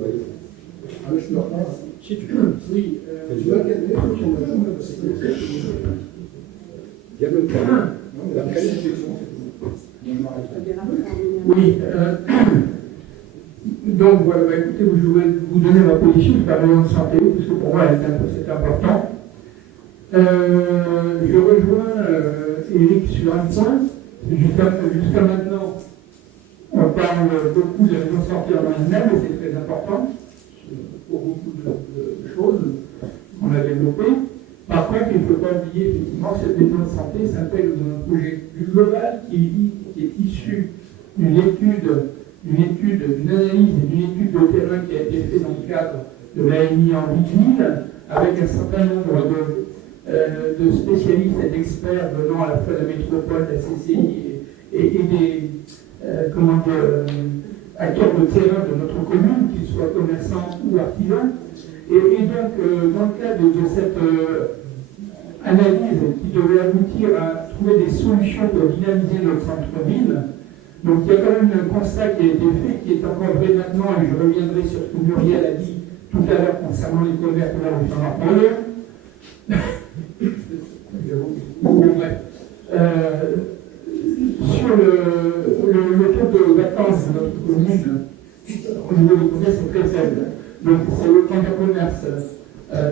Oui, je vois qu'il y a des oui, donc voilà, bah, écoutez, je vais vous donner ma position sur la maison de santé, parce que pour moi c'est important. Je rejoins Eric sur un point. Jusqu'à maintenant, on parle beaucoup de la maison de santé en elle-même, et c'est très important pour beaucoup de choses qu'on a développées. Par contre, il ne faut pas oublier effectivement que cette maison de santé s'intègre dans un projet plus global qui est issu d'une analyse et d'une étude de terrain qui a été faite dans le cadre de l'AMI en Ville, avec un certain nombre de spécialistes et d'experts venant à la fois de la métropole, de la CCI et des acteurs de terrain de notre commune, qu'ils soient commerçants ou artisans. Et donc, dans le cadre de cette analyse qui devait aboutir à trouver des solutions pour dynamiser notre centre-ville, donc il y a quand même un constat qui a été fait, qui est encore vrai maintenant, et je reviendrai sur ce que Muriel a dit tout à l'heure concernant les commerces de la rue Saint-Marc. Sur le taux de vacances de notre commune, au niveau du commerce, c'est très faible. Donc c'est le temps de commerce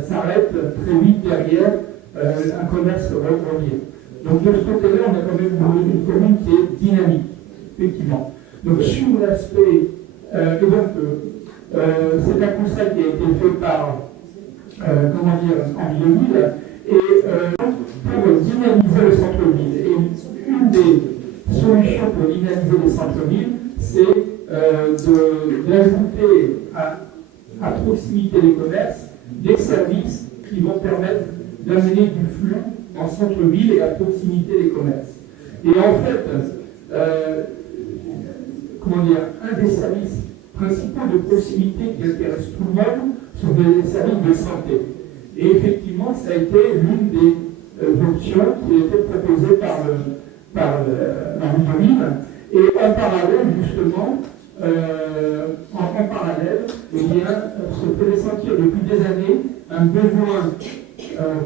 s'arrête très vite derrière un commerce revient. Donc de ce côté-là, on a quand même une commune qui est dynamique, effectivement. Donc sur l'aspect, c'est un constat qui a été fait par, en Ville, et pour dynamiser le centre-ville. Et une des solutions pour dynamiser les centres-villes, c'est d'ajouter à proximité des commerces des services qui vont permettre d'amener du flux en centre-ville et à proximité des commerces. Et en fait, un des services principaux de proximité qui intéresse tout le monde sont des services de santé. Et effectivement, ça a été l'une des options qui a été proposée par Marie-Domine. Et en parallèle, justement, en parallèle, eh bien, se faisait sentir depuis des années un besoin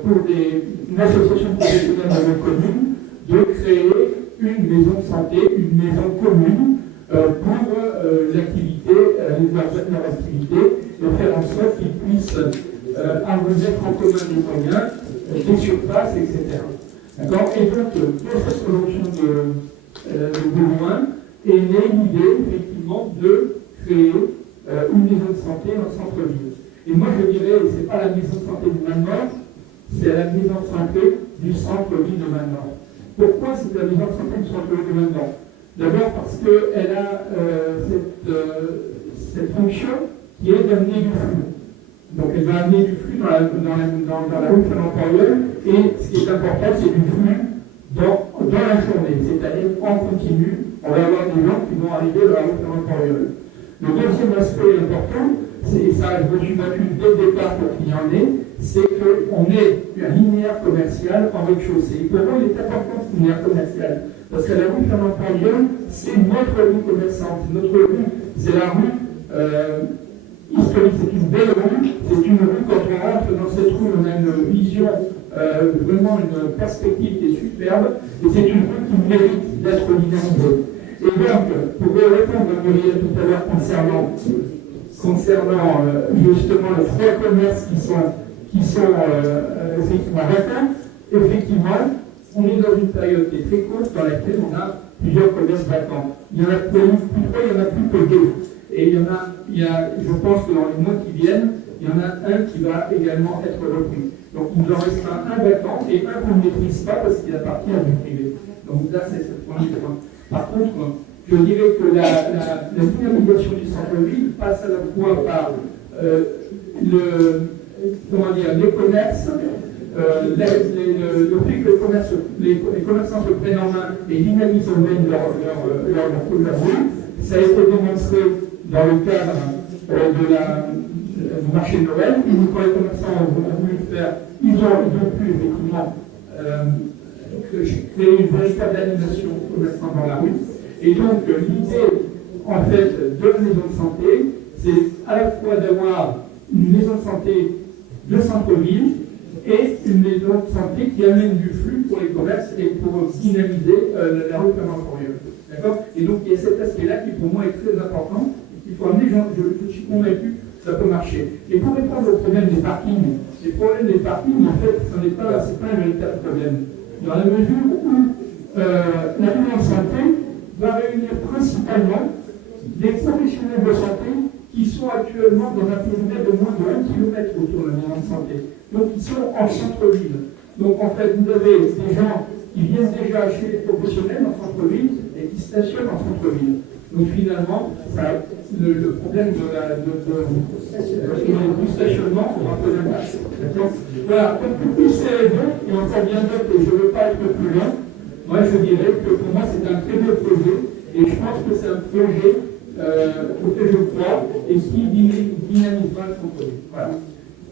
pour une association professionnelle de notre commune de créer une maison de santé, une maison commune pour l'activité, leur activité, et faire en sorte qu'ils puissent mettre en commun des moyens, des surfaces, etc. D'accord. Et donc, pour cette solution de besoin, est née l'idée, effectivement, de créer une maison de santé en centre-ville. Et moi, je dirais, ce n'est pas la maison de santé du Maine-Nord, c'est la maison de santé du centre-ville de Maine-Nord. Pourquoi c'est la maison de santé du centre-ville de Maine-Nord? D'abord parce qu'elle a cette fonction qui est d'amener du flux. Donc elle va amener du flux dans la rue Fernand-Poriol, et ce qui est important, c'est du flux dans la journée, c'est-à-dire en continu. On va avoir des gens qui vont arriver dans la rue Fernand-Poriol. Le deuxième aspect important, et ça je me suis battu dès le départ pour qu'il y en ait, c'est qu'on ait un linéaire commercial en rez-de-chaussée. Pour moi, il est important ce linéaire commercial, parce que la rue Fernand-Poriol, c'est notre rue commerçante. Notre rue, c'est la rue historique, c'est une belle rue, c'est une rue, quand on rentre dans cette rue, on a une vision, vraiment une perspective qui est superbe, et c'est une rue qui mérite d'être dynamisée. Et donc, pour répondre à Muriel tout à l'heure concernant justement les frais de commerce qui sont effectivement vacants, effectivement, on est dans une période qui est très courte dans laquelle on a plusieurs commerces vacants. Il y en a plus que deux. Et je pense que dans les mois qui viennent, il y en a un qui va également être repris. Donc il nous en restera un vacant et un qu'on ne maîtrise pas parce qu'il appartient à du privé. Donc là, c'est le premier point. Par contre, je dirais que la dynamisation du centre-ville passe à la fois par les commerces, le fait que les commerçants se prennent en main et dynamisent eux-mêmes leur rue. Ça a été démontré dans le cadre du marché de Noël, où quand les commerçants ont voulu le faire, ils ont pu effectivement créer une véritable animation commerçante dans la rue. Et donc l'idée en fait de la maison de santé, c'est à la fois d'avoir une maison de santé de centre-ville et une maison de santé qui amène du flux pour les commerces et pour dynamiser la rue Clermont-Ferrand. D'accord? Et donc il y a cet aspect-là qui pour moi est très important, qu'il faut amener, je suis convaincu que ça peut marcher. Et pour répondre au problème des parkings, les problèmes des parkings, en fait, ce n'est pas, c'est pas un véritable problème. Dans la mesure où la maison de santé va réunir principalement des professionnels de santé qui sont actuellement dans un périmètre de moins de 1 km autour de la maison de santé. Donc ils sont en centre-ville. Donc en fait, vous avez des gens qui viennent déjà chez les professionnels en centre-ville et qui stationnent en centre-ville. Donc finalement, le problème du stationnement sera un peu d'impact. Voilà, donc pour toutes ces raisons, et encore bien d'autres, et je ne veux pas être plus long, moi je dirais que pour moi c'est un très beau projet, et je pense que c'est un projet auquel je crois et qui dynamisera le centre-ville. Voilà.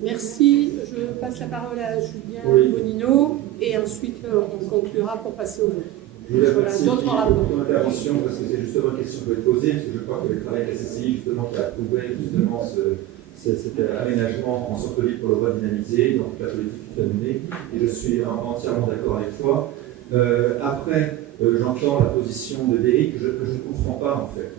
Merci. Je passe la parole à Julien Bonino et ensuite on conclura pour passer au vote. Je vous remercie pour ton intervention parce que c'est justement une question que je vais te poser, parce que je crois que le travail de la CCI justement qui a approuvé justement cet aménagement en centre-ville pour le redynamiser, donc la politique que tu as menée, et je suis entièrement d'accord avec toi. Après, j'entends la position de Derrick que je ne comprends pas en fait.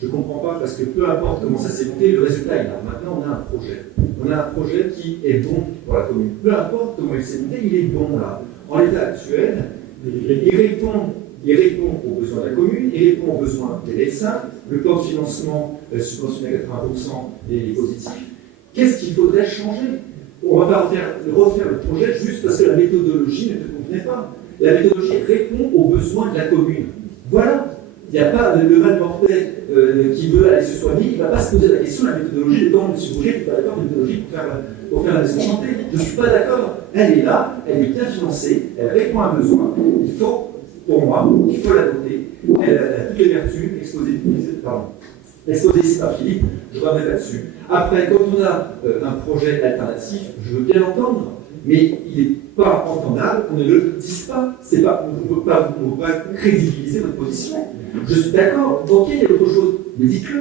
Je ne comprends pas parce que peu importe comment ça s'est monté, le résultat est là. Maintenant, on a un projet. On a un projet qui est bon pour la commune. Peu importe comment il s'est monté, il est bon là. En l'état actuel, il répond aux besoins de la commune, il répond aux besoins des médecins. Le plan de financement subventionné à 80% est positif. Qu'est-ce qu'il faudrait changer? On ne va pas refaire le projet juste parce que la méthodologie ne te convenait pas. La méthodologie répond aux besoins de la commune. Voilà. Il n'y a pas le mal mortel qui veut aller se soigner, il ne va pas se poser la question de la méthodologie. Quand M. Bouger n'est pas d'accord avec la méthodologie pour faire la maison de santé. Je ne suis pas d'accord. Elle est là, elle est bien financée, elle répond à un besoin. Il faut, pour moi, il faut la doter. Elle a toutes les vertus exposées ici par Philippe, je reviendrai là-dessus. Après, quand on a un projet alternatif, je veux bien l'entendre, mais il n'est pas entendable qu'on ne le dise pas. On ne peut pas crédibiliser votre position. Je suis d'accord, ok, il y a autre chose, mais dites-le.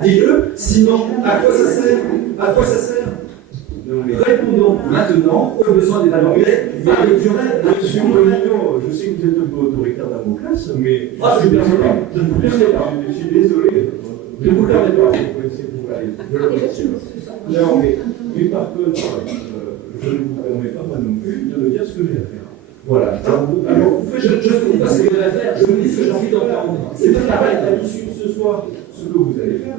Dites-le, sinon, à quoi ça sert? À quoi ça sert? Répondons maintenant aux besoins des Valoriais, avec du rêve. Monsieur Bonino, je sais que vous êtes un peu autoritaire dans vos classes, mais je ne vous permets pas. Je suis désolé. Je ne vous permets pas. Non, mais par contre, je ne vous permets pas, moi non plus, de me dire ce que j'ai à faire. Voilà. Alors, je ne vous dis pas ce que vous allez faire, je vous dis ce que j'ai envie d'entendre. C'est pas pareil à l'issue de ce soir, ce que vous allez faire,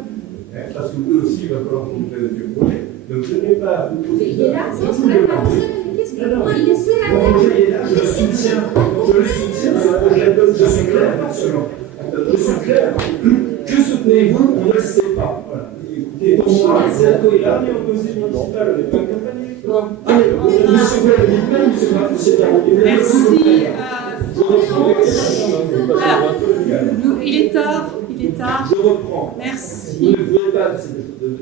parce que vous aussi, il va falloir que vous présentiez le projet. Donc, je n'ai pas. Il est là, je ne voulais pas poser une question. Il est sur la Mon projet est là, je le soutiens. Je le soutiens, c'est un projet, je suis clair. Je suis clair. Que soutenez-vous? On ne le sait pas. Voilà. Écoutez, pour moi, c'est la cohérence, mais au conseil municipal, on n'est pas accompagné. Merci. Il est tard. Je reprends. Merci. Vous ne voulez pas de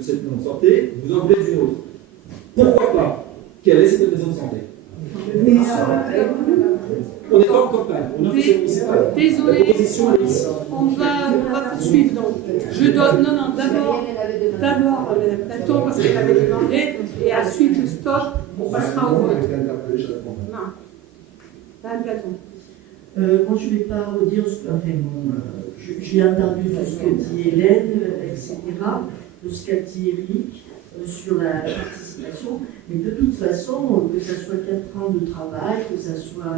cette maison de santé, vous en voulez une autre. Pourquoi pas? Quelle est cette maison de santé? On n'est pas en campagne. Désolé, on va poursuivre donc. Je donne, d'abord Madame Platon parce qu'elle avait demandé, et ensuite je stoppe, on passera au vote. Non. Madame Platon. Moi, je ne vais pas redire ce que. J'ai entendu tout ce que dit Hélène, etc., tout ce qu'a dit Eric sur la participation. Mais de toute façon, que ce soit 4 ans de travail, que ce soit.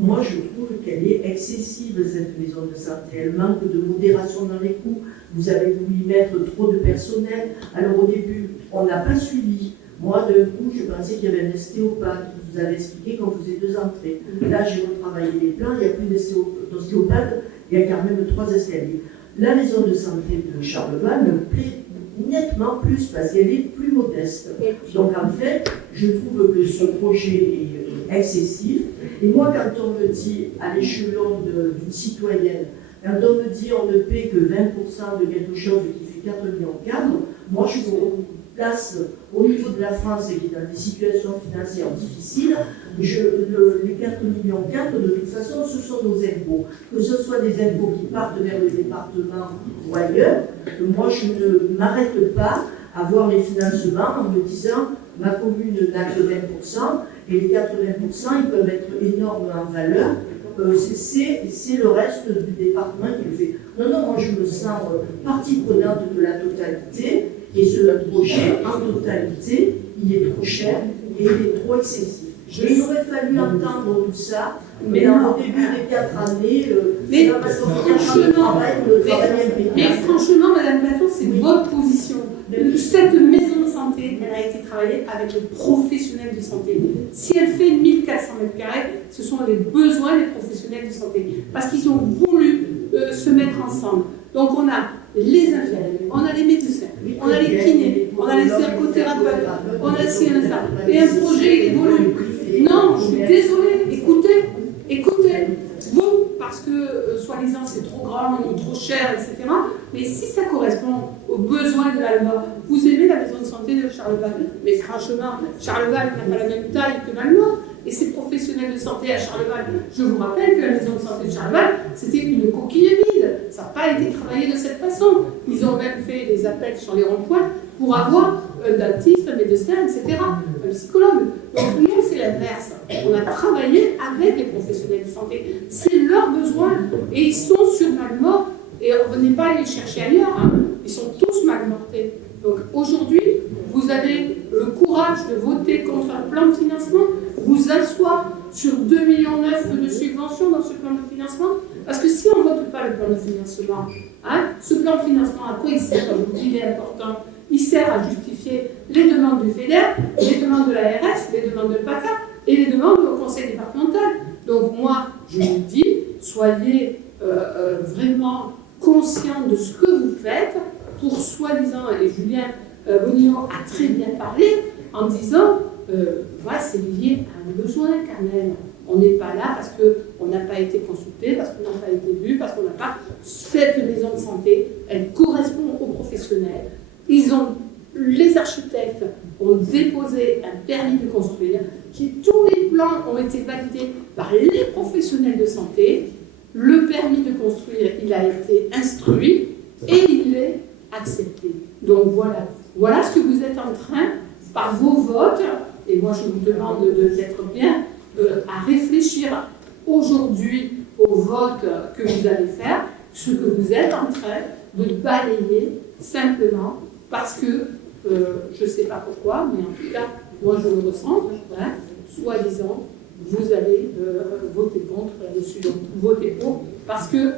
Moi, je trouve qu'elle est excessive, cette maison de santé. Elle manque de modération dans les coûts. Vous avez voulu y mettre trop de personnel. Alors, au début, on n'a pas suivi. Moi, d'un coup, je pensais qu'il y avait un ostéopathe qui vous avait expliqué qu'on faisait 2 entrées. Là, j'ai retravaillé les plans, il n'y a plus d'ostéopathe, il y a quand même 3 escaliers. La maison de santé de Charlemagne me plaît nettement plus parce qu'elle est plus modeste. Donc, en fait, je trouve que ce projet est excessif. Et moi, quand on me dit, à l'échelon d'une citoyenne, quand on me dit on ne paie que 20% de quelque chose qui fait 4,4 millions, moi, je vous place au niveau de la France qui est dans des situations financières difficiles, les 4,4 millions, de toute façon, ce sont nos impôts. Que ce soit des impôts qui partent vers le département ou ailleurs, moi, je ne m'arrête pas à voir les financements en me disant ma commune n'a que 20%, et les 80%, ils peuvent être énormes en valeur. C'est le reste du département qui le fait. Non, moi je me sens partie prenante de la totalité, et ce projet, en totalité, il est trop cher et il est trop excessif. Il aurait fallu entendre tout ça, mais au début des 4 années, c'est pas parce qu'on fait 4 ans de travail que le travail est payé. Mais franchement, Madame Platon, c'est votre position. Cette maison de santé, elle a été travaillée avec les professionnels de santé. Si elle fait 1400 m², ce sont les besoins des professionnels de santé. Parce qu'ils ont voulu se mettre ensemble. Donc on a les infirmiers, on a les médecins, on a les kinés, on a les ergothérapeutes, on a ci, on a ça. Et un projet évolue. Non, je suis désolée, écoutez, vous, parce que soi-disant c'est trop grand ou trop cher, etc. Mais si ça correspond aux besoins de Malmort, vous aimez la maison de santé de Charleval, mais franchement, Charleval n'a pas la même taille que Malmort. Et ces professionnels de santé à Charleval, je vous rappelle que la maison de santé de Charleval, c'était une coquille vide. Ça n'a pas été travaillé de cette façon. Ils ont même fait des appels sur les ronds-points pour avoir un dentiste, un médecin, etc., un psychologue. Donc nous, c'est l'inverse. On a travaillé avec les professionnels de santé. C'est leurs besoins. Et ils sont sur Malmort. Et on n'est pas les chercher ailleurs. Hein. Ils sont tous malmortés. Donc aujourd'hui, vous avez le courage de voter contre un plan de financement, vous asseoir sur 2,9 millions de subventions dans ce plan de financement. Parce que si on ne vote pas le plan de financement, hein, ce plan de financement, à quoi il sert? Comme je vous dis, il est important. Il sert à justifier les demandes du FEDER, les demandes de l'ARS, les demandes de PACA et les demandes au conseil départemental. Donc moi, je vous dis, soyez vraiment conscients de ce que vous faites pour soi-disant, et Julien Bonillon a très bien parlé, en disant, voilà, c'est lié à un besoin quand même. On n'est pas là parce qu'on n'a pas été consulté, parce qu'on n'a pas été vu, parce qu'on n'a pas cette maison de santé. Elle correspond aux professionnels. Les architectes ont déposé un permis de construire, tous les plans ont été validés par les professionnels de santé. Le permis de construire, il a été instruit et il est accepté. Donc voilà ce que vous êtes en train, par vos votes, et moi je vous demande d'être bien, à réfléchir aujourd'hui au vote que vous allez faire, ce que vous êtes en train de balayer simplement parce que, je ne sais pas pourquoi, mais en tout cas, moi je le ressens, hein, soi-disant, vous allez voter contre là-dessus. Donc votez pour, parce que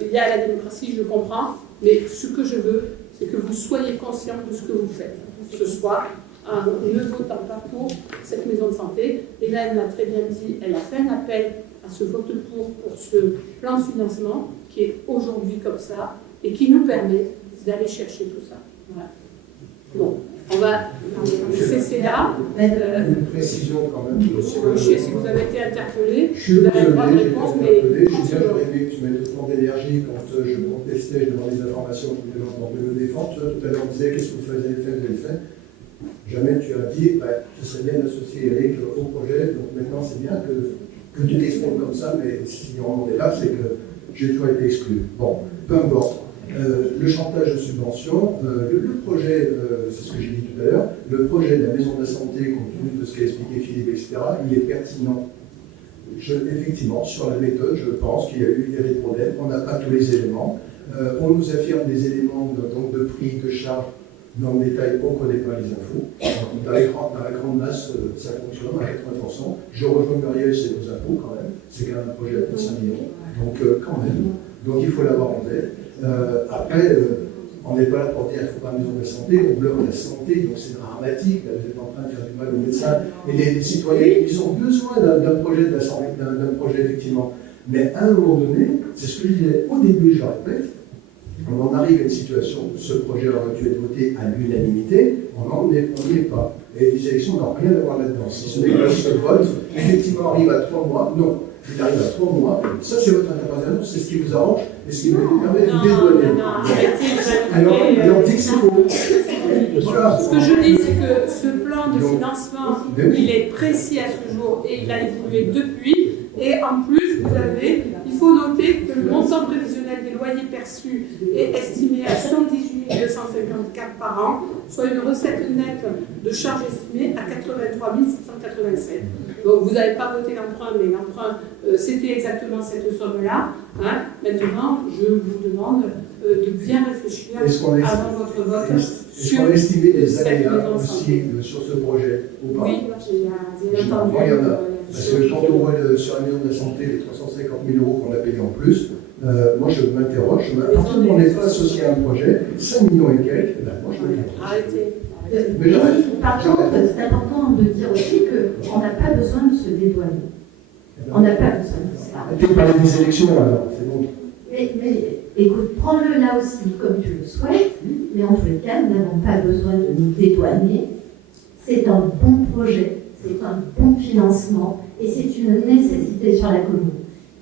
il y a la démocratie, je comprends, mais ce que je veux, c'est que vous soyez conscients de ce que vous faites ce soir, en ne votant pas pour cette maison de santé. Hélène l'a très bien dit, elle a fait un appel à ce vote pour ce plan de financement qui est aujourd'hui comme ça et qui nous permet d'aller chercher tout ça. Voilà. Bon, on va cesser là. Une précision quand même. Monsieur Gaucher, si vous avez été interpellé, Je vous avez droit de réponse, mais j'aurais aimé que tu mettes autant d'énergie quand je contestais, je demandais des informations pour les gens de me défendre. Toi, tout à l'heure, on disait qu'est-ce que vous avez fait. Jamais tu as dit, ce serait bien d'associer Eric au projet, donc maintenant c'est bien que tu t'exprimes comme ça, mais si on est là, c'est que j'ai toujours été exclu. Bon, peu importe. Le chantage de subventions, le projet, c'est ce que j'ai dit tout à l'heure, le projet de la maison de la santé, compte tenu de ce qu'a expliqué Philippe, etc., il est pertinent. Effectivement, sur la méthode, je pense qu'il y a eu des problèmes, on n'a pas tous les éléments. On nous affirme des éléments de prix, de charge, mais en détail, on ne connaît pas les infos. Dans la grande masse, ça fonctionne à 80%. Je rejoins Muriel, c'est nos impôts quand même, c'est quand même un projet à plus de 5 millions, donc quand même. Donc il faut l'avoir en tête. Après, on n'est pas là pour dire qu'il ne faut pas une maison de la santé, on bloque la santé, donc c'est dramatique, vous êtes en train de faire du mal aux médecins. Et les citoyens, ils ont besoin d'un projet de la santé, d'un projet effectivement. Mais à un moment donné, c'est ce que je disais au début, je le répète, on en arrive à une situation où ce projet aurait dû être voté à l'unanimité, on n'en est pas. Et les élections n'ont rien à voir là-dedans. Si ce n'est pas ce vote, effectivement, on arrive à 3 mois, non. il arrive à 3 mois, ça c'est votre interprétation, c'est ce qui vous arrange et ce qui vous permet de vous dédouaner. Alors on dit que c'est faux. Voilà. Ce que je dis, c'est que ce plan de financement, il est précis à ce jour et il a évolué depuis. Et en plus, il faut noter que le montant prévisionnel des loyers perçus est estimé à 118 254 par an, soit une recette nette de charges estimée à 83 787. Donc vous n'avez pas voté l'emprunt, mais l'emprunt, c'était exactement cette somme-là. Hein. Maintenant, je vous demande de bien réfléchir avant votre vote. Est-ce qu'on a estimé des aléas aussi sur ce projet ou pas? Oui, j'ai entendu. Il y en a. Parce que quand on voit sur la maison de la santé les 350 000 € qu'on a payés en plus, moi je m'interroge, à partir du moment où on n'est pas associé à un projet, 5 millions et quelques, moi je m'interroge. Arrêtez. Mais par contre, c'est important de dire aussi qu'on n'a pas besoin de se dédouaner. On n'a pas besoin de ça. Tu parles des élections alors, c'est bon. Mais écoute, prends-le là aussi comme tu le souhaites, mais en tous les cas, nous n'avons pas besoin de nous dédouaner. C'est un bon projet, c'est un bon financement et c'est une nécessité sur la commune.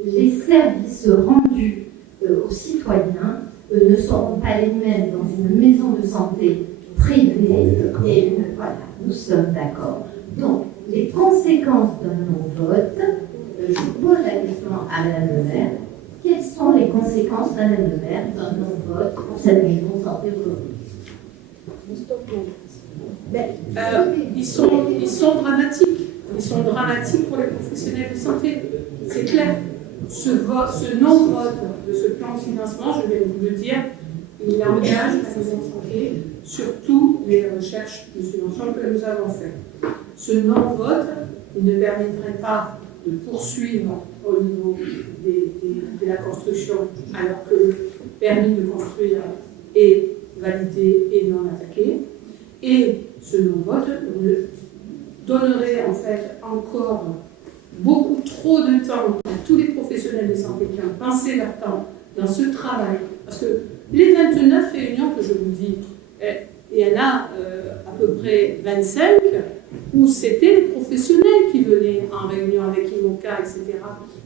Les services rendus aux citoyens ne seront pas les mêmes dans une maison de santé privée et voilà, nous sommes d'accord. Donc, les conséquences d'un non-vote, je pose la question à Madame le maire. Quelles sont les conséquences, Madame le maire, d'un non-vote pour cette maison de santé aujourd'hui? Ils sont dramatiques. Ils sont dramatiques pour les professionnels de santé. C'est clair. Ce non-vote de ce plan de financement, je vais vous le dire, il engage la maison de santé sur toutes les recherches de subvention que nous avons faites. Ce non-vote, il ne permettrait pas de poursuivre au niveau de la construction, alors que le permis de construire est validé et non attaqué. Et ce non-vote donnerait en fait encore beaucoup trop de temps à tous les professionnels de santé qui ont passé leur temps dans ce travail. Parce que les 29 réunions que je vous dis, il y en a à peu près 25 où c'était les professionnels qui venaient en réunion avec IMOCA, etc.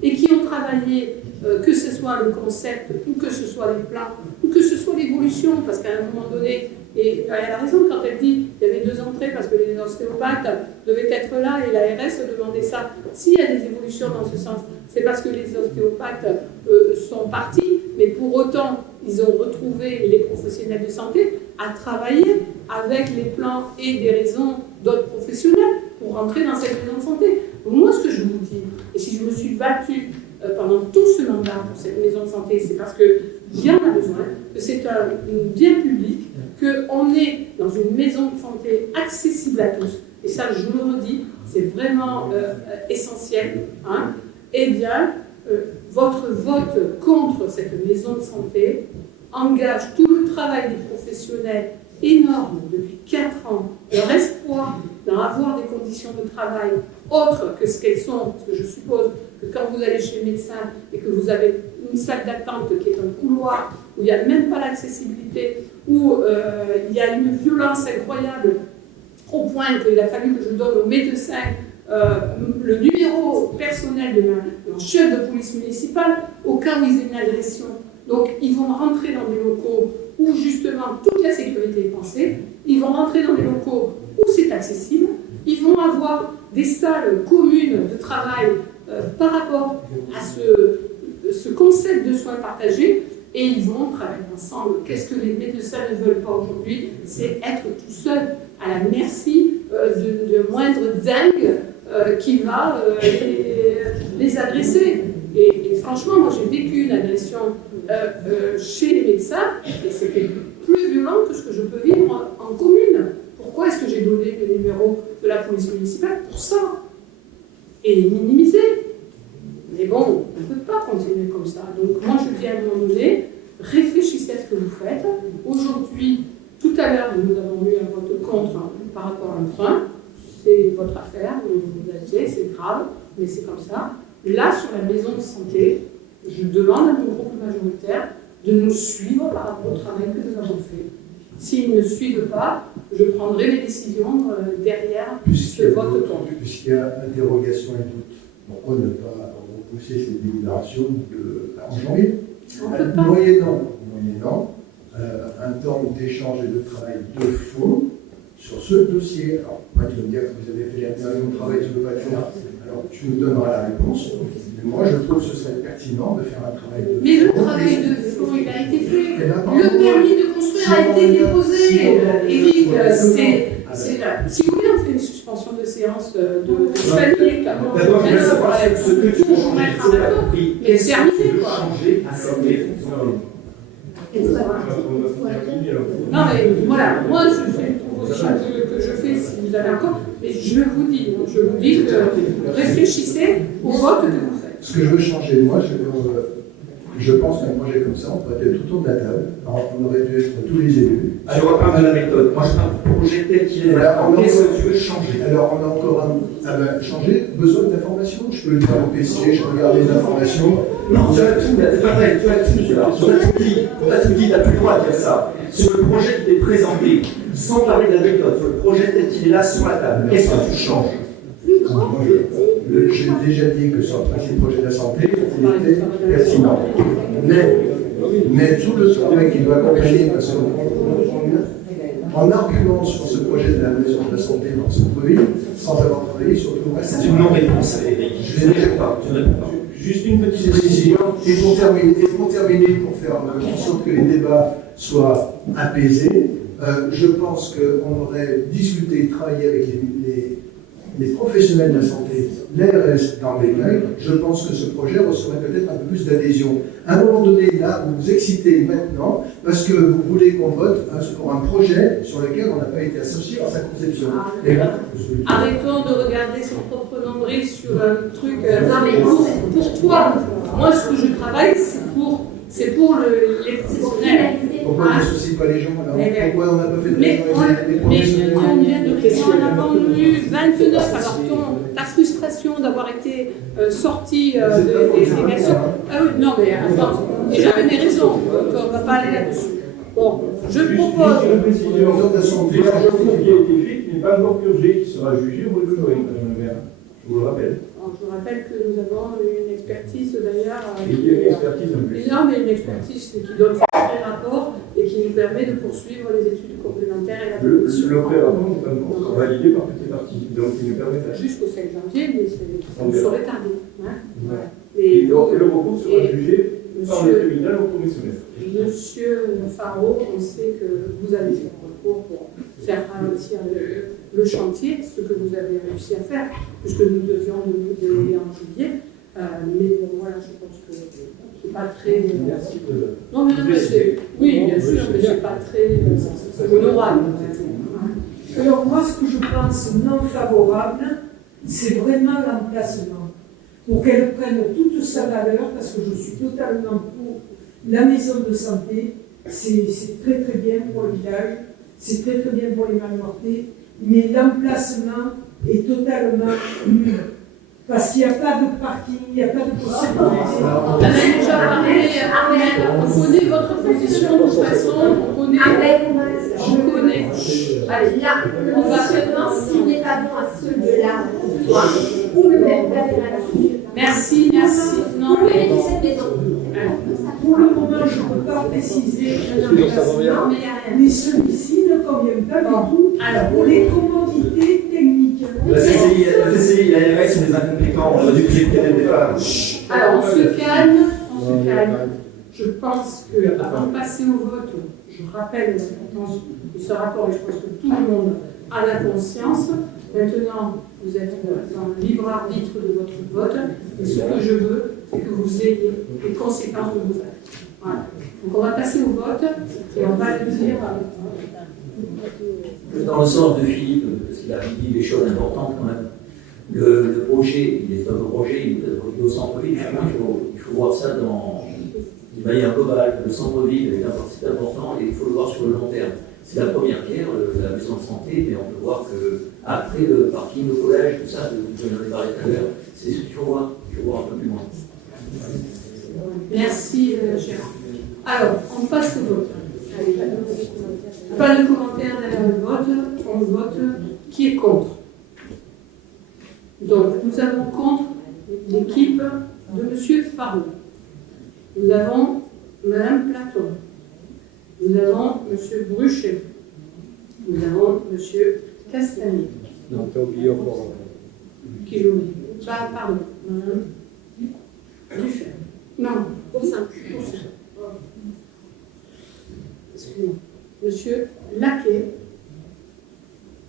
et qui ont travaillé, que ce soit le concept, ou que ce soit les plans, ou que ce soit l'évolution, parce qu'à un moment donné, et elle a raison quand elle dit qu'il y avait 2 entrées parce que les ostéopathes devaient être là et l'ARS demandait ça. S'il y a des évolutions dans ce sens, c'est parce que les ostéopathes sont partis, mais pour autant, ils ont retrouvé les professionnels de santé à travailler avec les plans et des raisons d'autres professionnels pour rentrer dans cette maison de santé. Moi, ce que je vous dis, et si je me suis battue pendant tout ce mandat pour cette maison de santé, c'est parce qu'il y en a besoin, que c'est un bien public, qu'on est dans une maison de santé accessible à tous, et ça je le redis, c'est vraiment essentiel, hein. Eh bien, votre vote contre cette maison de santé engage tout le travail des professionnels énorme depuis 4 ans, leur espoir d'en avoir des conditions de travail autres que ce qu'elles sont, parce que je suppose que quand vous allez chez le médecin et que vous avez une salle d'attente qui est un couloir où il n'y a même pas l'accessibilité, où il y a une violence incroyable, au point qu'il a fallu que je donne au médecin le numéro personnel de mon chef de police municipale au cas où ils aient une agression. Donc ils vont rentrer dans des locaux où justement toute la sécurité est pensée, ils vont rentrer dans des locaux où c'est accessible, ils vont avoir des salles communes de travail par rapport à ce concept de soins partagés, et ils vont travailler ensemble. Qu'est-ce que les médecins ne veulent pas aujourd'hui? C'est être tout seul à la merci de moindre dingue qui va les agresser. Et franchement, moi j'ai vécu une agression chez les médecins et c'était plus violent que ce que je peux vivre en commune. Pourquoi est-ce que j'ai donné le numéro de la police municipale? Pour ça. Et les minimiser. Mais bon, on ne peut pas continuer comme ça. Donc moi je dis à un moment donné, réfléchissez à ce que vous faites. Aujourd'hui, tout à l'heure, nous avons eu un vote contre par rapport à l'emprunt. C'est votre affaire, vous avez dit, c'est grave, mais c'est comme ça. Là, sur la maison de santé, je demande à mon groupe majoritaire de nous suivre par rapport au travail que nous avons fait. S'ils ne suivent pas, je prendrai les décisions derrière ce vote contre. Puisqu'il y a interrogation et doute, pourquoi ne pas repousser cette délibération en janvier. On peut pas. Moyennant un temps d'échange et de travail de fond sur ce dossier. Alors, moi, tu vas me dire que vous avez fait l'énormément de travail, tu ne veux pas le faire. Alors, tu nous donneras la réponse. Mais moi, je trouve que ce serait pertinent de faire un travail de fond. Mais le travail de fond, il a été fait. Et là, par Le contre, permis de construire a été déposé. Éric, si vous voulez, on fait une suspension de séance de 5 minutes avant. D'abord, je voudrais savoir ce que tu veux changer. Mettre un bateau. Oui, Mais qu'est-ce c'est que terminé, tu veux quoi. changer à cette Non, mais voilà, moi je fais une proposition que je fais si vous avez encore, mais je vous dis que réfléchissez au vote que vous faites. Ce que je veux changer, moi, je pense qu'un projet comme ça, on pourrait être tout autour de la table. Alors, on aurait dû être tous les élus. Alors, on va parler de la méthode. Moi, je parle du projet tel qu'il est. Voilà, Qu'est-ce que tu veux changer? Alors, on a encore changé, besoin d'informations. Je peux le faire au PC, je regarde les informations. Non, tu as tout, c'est pas vrai, tu as tout là. Tu as tout dit, tu n'as plus le droit de dire ça. Sur le projet qui t'est présenté, sans parler de la méthode, sur le projet tel qu'il est là sur la table, qu'est-ce que tu changes? J'ai déjà dit que sur le principe projet de la santé, il était pertinent. Mais tout le travail qui doit accompagner, parce qu'en argument sur ce projet de la maison de la santé dans ce ville, sans avoir travaillé sur tout le reste. C'est une non-réponse, Eric. Je ne réponds pas. Tu ne réponds pas. Juste une petite précision. Et pour terminer, pour faire en sorte que les débats soient apaisés, je pense qu'on aurait discuté, travaillé avec les professionnels de la santé, l'ARS dans le détail. Je pense que ce projet recevrait peut-être un peu plus d'adhésion. À un moment donné, là, vous vous excitez maintenant parce que vous voulez qu'on vote pour un projet sur lequel on n'a pas été associé à sa conception. Et là, Arrêtons de regarder son propre nombril sur un truc. Non, mais pour toi, moi, ce que je travaille, c'est pour les professionnels. pourquoi on n'associe pas les gens alors? Pourquoi on n'a pas fait de Mais les professionnels? combien de questions on a eu 29. Alors, ta frustration d'avoir été sorti des questions. Ah oui, non, mais attends, et j'avais mes raisons, donc on ne va pas aller là-dessus. Bon, je propose. Une précision de la santé, la chose qui a été faite n'est pas encore purgée, qui sera jugée au mois de juin, Madame le maire. Je vous le rappelle. Alors, je vous rappelle que nous avons une expertise d'ailleurs. Il y a une expertise en plus. Non, mais une expertise qui donne un rapport et qui nous permet de poursuivre les études complémentaires et la Le commission. pré-rapport n'est pas encore validé par toutes les parties, donc il nous permet de... Jusqu'au 5 janvier, mais ça nous serait tardé. Hein, voilà. Et donc, le recours sera jugé par le Monsieur- tribunal au premier semestre. Monsieur Faro, on sait que vous avez fait un recours pour faire ralentir le chantier, ce que vous avez réussi à faire, puisque nous devions nous dérouler en juillet. Mais bon, voilà, je pense que c'est pas très. Merci de... Non, mais c'est. Oui, bien sûr, mais c'est pas très honorable. Alors moi, ce que je pense non favorable, c'est vraiment l'emplacement. Pour qu'elle prenne toute sa valeur, parce que je suis totalement pour la maison de santé, c'est très très bien pour le village, c'est très très bien pour les malnortés, mais l'emplacement est totalement nul. Parce qu'il n'y a pas de parking, il n'y a pas de possibilité. On a déjà parlé, on connaît votre position de toute façon, on connaît. Allez, là, on va seulement s'il n'est pas bon à ce lieu-là, toi, ou le même Merci. Non, mais. Pour le moment, je ne peux pas préciser un emplacement, mais celui-ci ne convient pas du tout pour les commodités techniques. La CCI et l'ARS sont des incompétents, on aurait dû les dès le départ. Alors, on se calme. Je pense qu'avant de passer au vote, je rappelle l'importance de ce rapport et je pense que tout le monde a la conscience. Maintenant, vous êtes dans le libre arbitre de votre vote et ce que je veux, c'est que vous ayez les conséquences de vos actes. Voilà. Donc, on va passer au vote et on va le dire. Dans le sens de Philippe, parce qu'il a dit des choses importantes quand même. Le projet, il est un projet, il est au centre-ville. Il faut voir ça d'une manière globale. Le centre-ville est un parti important et il faut le voir sur le long terme. C'est la première pierre, la maison de santé, mais on peut voir qu'après le parking, le collège, tout ça, je n'en ai parlé tout à l'heure, c'est ce qu'il faut voir. Il faut voir un peu plus loin. Merci, Gérard. Alors, on passe au vote. Allez, pas de commentaires derrière le vote. On vote qui est contre. Donc, nous avons contre l'équipe de M. Farou. Nous avons Mme Platon. Nous avons M. Bruchet. Nous avons M. Castagnier. Non, t'as oublié encore. Qui j'oublie? Pardon. Mme Dufay. Non, Poussin. Excusez-moi. Monsieur Laquet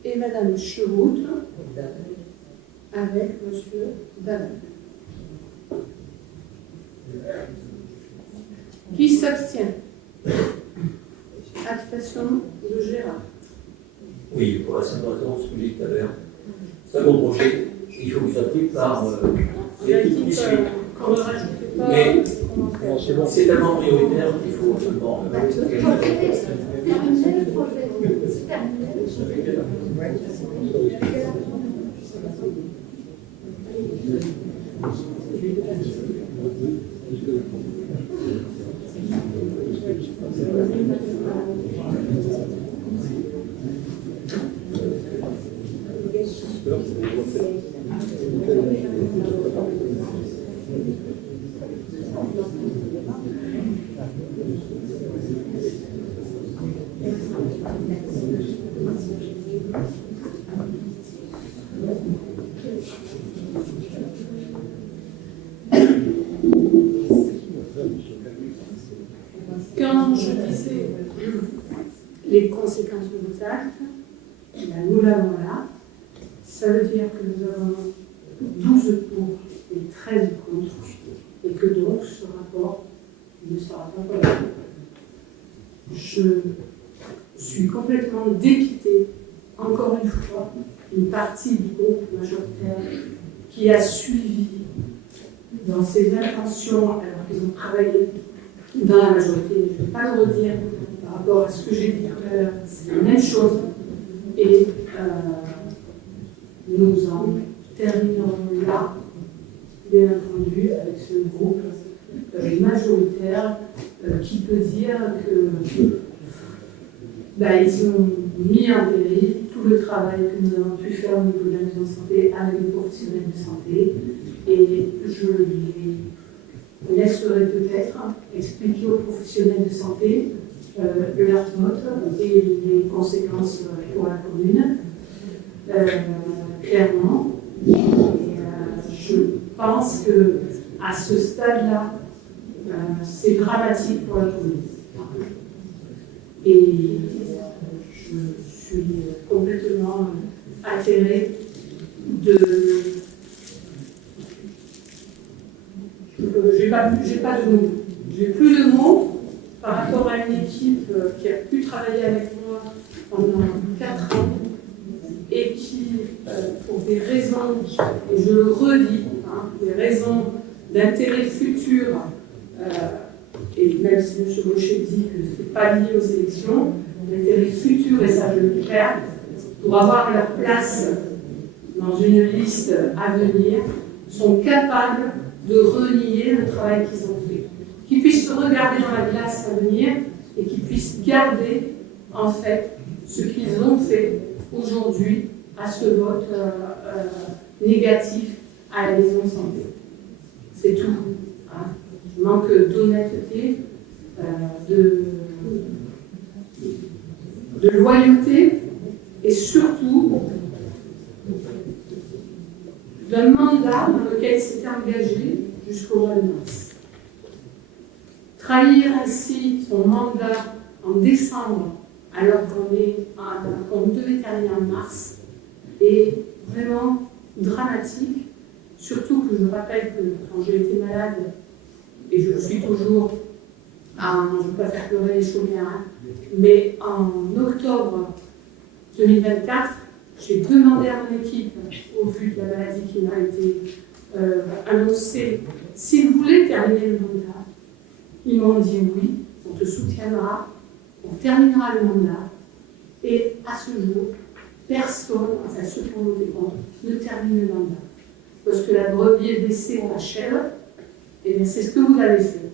et Madame Cheroute avec Monsieur Daval. Qui s'abstient? Abstention de Gérard. Oui, pour la simple raison, ce que j'ai dit tout à l'heure. C'est un gros projet, il faut que ça pris par l'équipe qui suit. Qu'on ne rajoute pas. Mais comment faire. c'est tellement prioritaire qu'il faut absolument. Quand je disais les conséquences de vos actes, nous l'avons là. Ça veut dire que nous avons 12 pour et 13 contre, et que donc ce rapport ne sera pas valable. Je suis complètement dépitée, encore une fois, une partie du groupe majoritaire qui a suivi dans ses intentions, alors qu'ils ont travaillé dans la majorité, je ne vais pas le redire par rapport à ce que j'ai dit tout à l'heure, c'est la même chose, et nous en terminerons là, bien entendu, avec ce groupe majoritaire qui peut dire que ils ont mis en péril tout le travail que nous avons pu faire au niveau de la maison de santé avec les professionnels de santé, et je les laisserai peut-être expliquer aux professionnels de santé leur note et les conséquences pour la commune. Clairement. Et, je pense que à ce stade-là, c'est dramatique pour la commune. Et je suis complètement atterrée de. J'ai plus de mots par rapport à une équipe qui a pu travailler avec moi pendant 4 ans et qui, pour des raisons, et je le redis, des raisons d'intérêt futur, et même si M. Gaucher dit que ce n'est pas lié aux élections, d'intérêt futur, et ça je le clair, pour avoir leur place dans une liste à venir, sont capables de renier le travail qu'ils ont fait. Qu'ils puissent se regarder dans la glace à venir et qu'ils puissent garder, en fait, ce qu'ils ont fait aujourd'hui à ce vote négatif à la maison de santé. C'est tout. Manque d'honnêteté, de loyauté et surtout d'un mandat dans lequel il s'était engagé jusqu'au mois de mars. Trahir ainsi son mandat en décembre alors qu'on devait terminer en mars est vraiment dramatique, surtout que je rappelle que quand j'ai été malade, et je le suis toujours, je ne veux pas faire pleurer les chaumières, mais en octobre 2024, j'ai demandé à mon équipe, au vu de la maladie qui m'a été annoncée, s'ils voulaient terminer le mandat. Ils m'ont dit oui, on te soutiendra, on terminera le mandat, et à ce jour, personne, enfin ceux qui ont voté contre, ne termine le mandat. Parce que la brebis est blessée à la chèvre, et bien c'est ce que vous avez fait.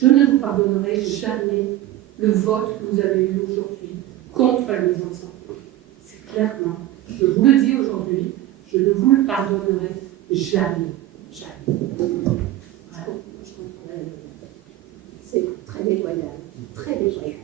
Je ne vous pardonnerai jamais le vote que vous avez eu aujourd'hui contre la maison de santé. C'est clairement, je vous le dis aujourd'hui, je ne vous le pardonnerai jamais. Jamais. C'est très déloyal. Très déloyal.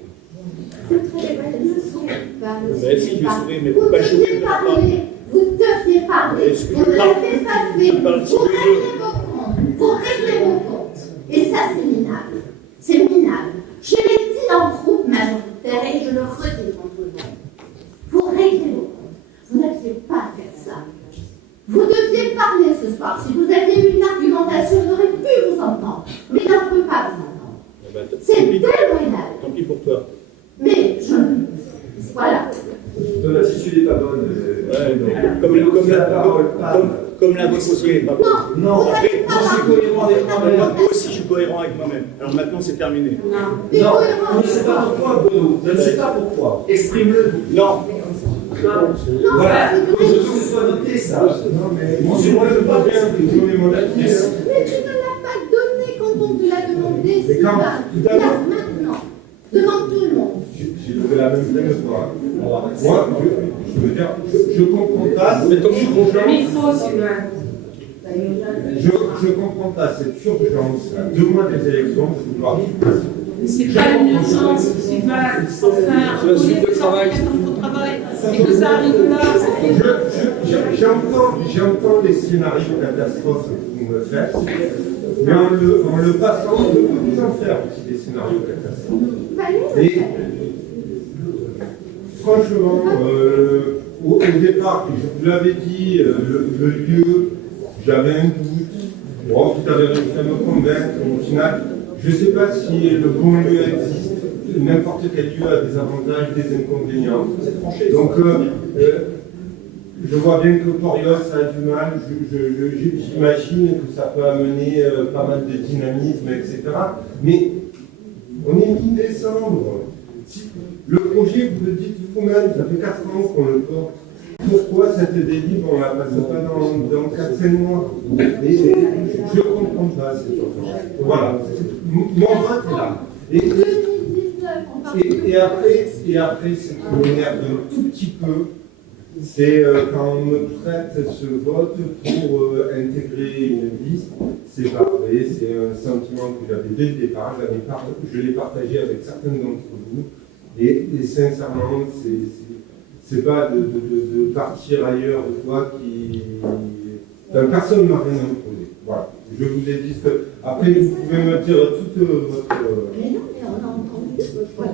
C'est très déloyal. Je ne souris pas. Mais si, je souris, mais Vous faut pas jouer. deviez parler. Vous deviez parler. Est-ce que Vous je ne parle l'avez pas fait. Je parle si Vous je veux. réglez vos comptes. Vous réglez vos comptes. Et ça, c'est minable. C'est minable. Je l'ai dit en groupe majoritaire et je le redis devant tout le monde. Vous réglez vos comptes. Vous n'aviez pas à faire ça. Vous deviez parler ce soir. Si vous aviez eu une argumentation, on aurait pu vous entendre. Mais on ne peut pas vous entendre. C'est déloyal. Tant pis pour toi. Mais je... Voilà. Ton attitude n'est pas bonne. Ouais, donc, comme l'imposé n'est pas bon. Non, vous n'avez Après, pas moi, je suis parlé. cohérent avec moi-même. Moi aussi, je suis cohérent avec moi-même. Alors maintenant, c'est terminé. Des Non, cohérents. je ne sais pas pourquoi, Bruno. Je ne sais pas pourquoi. Exprime-le. Non. Non, Voilà. c'est Je vrai. veux que ce soit noté, ça. Non, mais Moi, je ne veux pas bien que vous donnez mon avis. Mais tu ne l'as pas donné quand on te l'a demandé. Mais quand Sylvain. tout à l'heure- Là, maintenant. Devant tout le monde. j'ai levé la même chose que toi. Moi, je veux dire, je comprends pas. Mais tant que je suis confiant. Micro, Sylvain. Je comprends pas cette urgence à 2 mois des élections de vouloir. C'est pas une urgence, Sylvain. Enfin, C'est la suite reconnaître de que ça travail. fait ton travail et que ça arrive là. J'entends les scénarios catastrophes que vous me faites, mais en le passant, je peux vous en faire aussi des scénarios catastrophes. Et franchement, au départ, je vous l'avais dit, le lieu, j'avais un doute. Bon, tout avait réussi à me convaincre. Au final, je ne sais pas si le bon lieu existe. N'importe quel lieu a des avantages, des inconvénients. Donc, je vois bien que Porios a du mal. J'imagine que ça peut amener pas mal de dynamisme, etc. Mais on est mi-décembre. Le projet, vous le dites vous-même, ça fait 4 ans qu'on le porte. Pourquoi cette délibération, on ne la passe pas dans 4-5 mois? Et je ne comprends pas cette urgence. Voilà. Mon vote est là. Et après, ce qui m'énerve un tout petit peu, c'est quand on me prête ce vote pour intégrer une liste. C'est parfait, c'est un sentiment que j'avais dès le départ, je l'ai partagé avec certains d'entre vous. Et sincèrement, c'est pas de partir ailleurs ou quoi qui. Personne ne m'a rien imposé. Voilà. Je vous ai dit que. Après, vous pouvez me dire toute votre. Mais non, mais on a entendu. Voilà.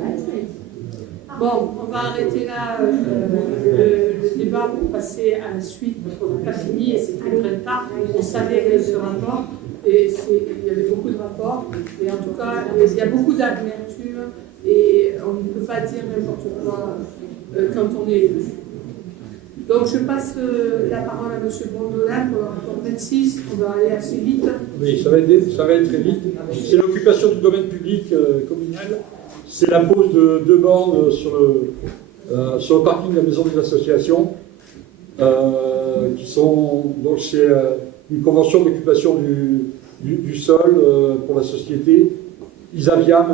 Bon, on va arrêter là le débat pour passer à la suite parce qu'on n'a pas fini et c'est très très tard. On savait ce rapport et il y avait beaucoup de rapports et en tout cas il y a beaucoup d'amertume et on ne peut pas dire n'importe quoi quand on est élu. Donc je passe la parole à M. Bondolin pour le rapport 26. On va aller assez vite. Oui, ça va être très vite. C'est l'occupation du domaine public communal. C'est la pose de 2 bornes sur le parking de la maison des associations, qui sont donc c'est une convention d'occupation du sol pour la société Isaviam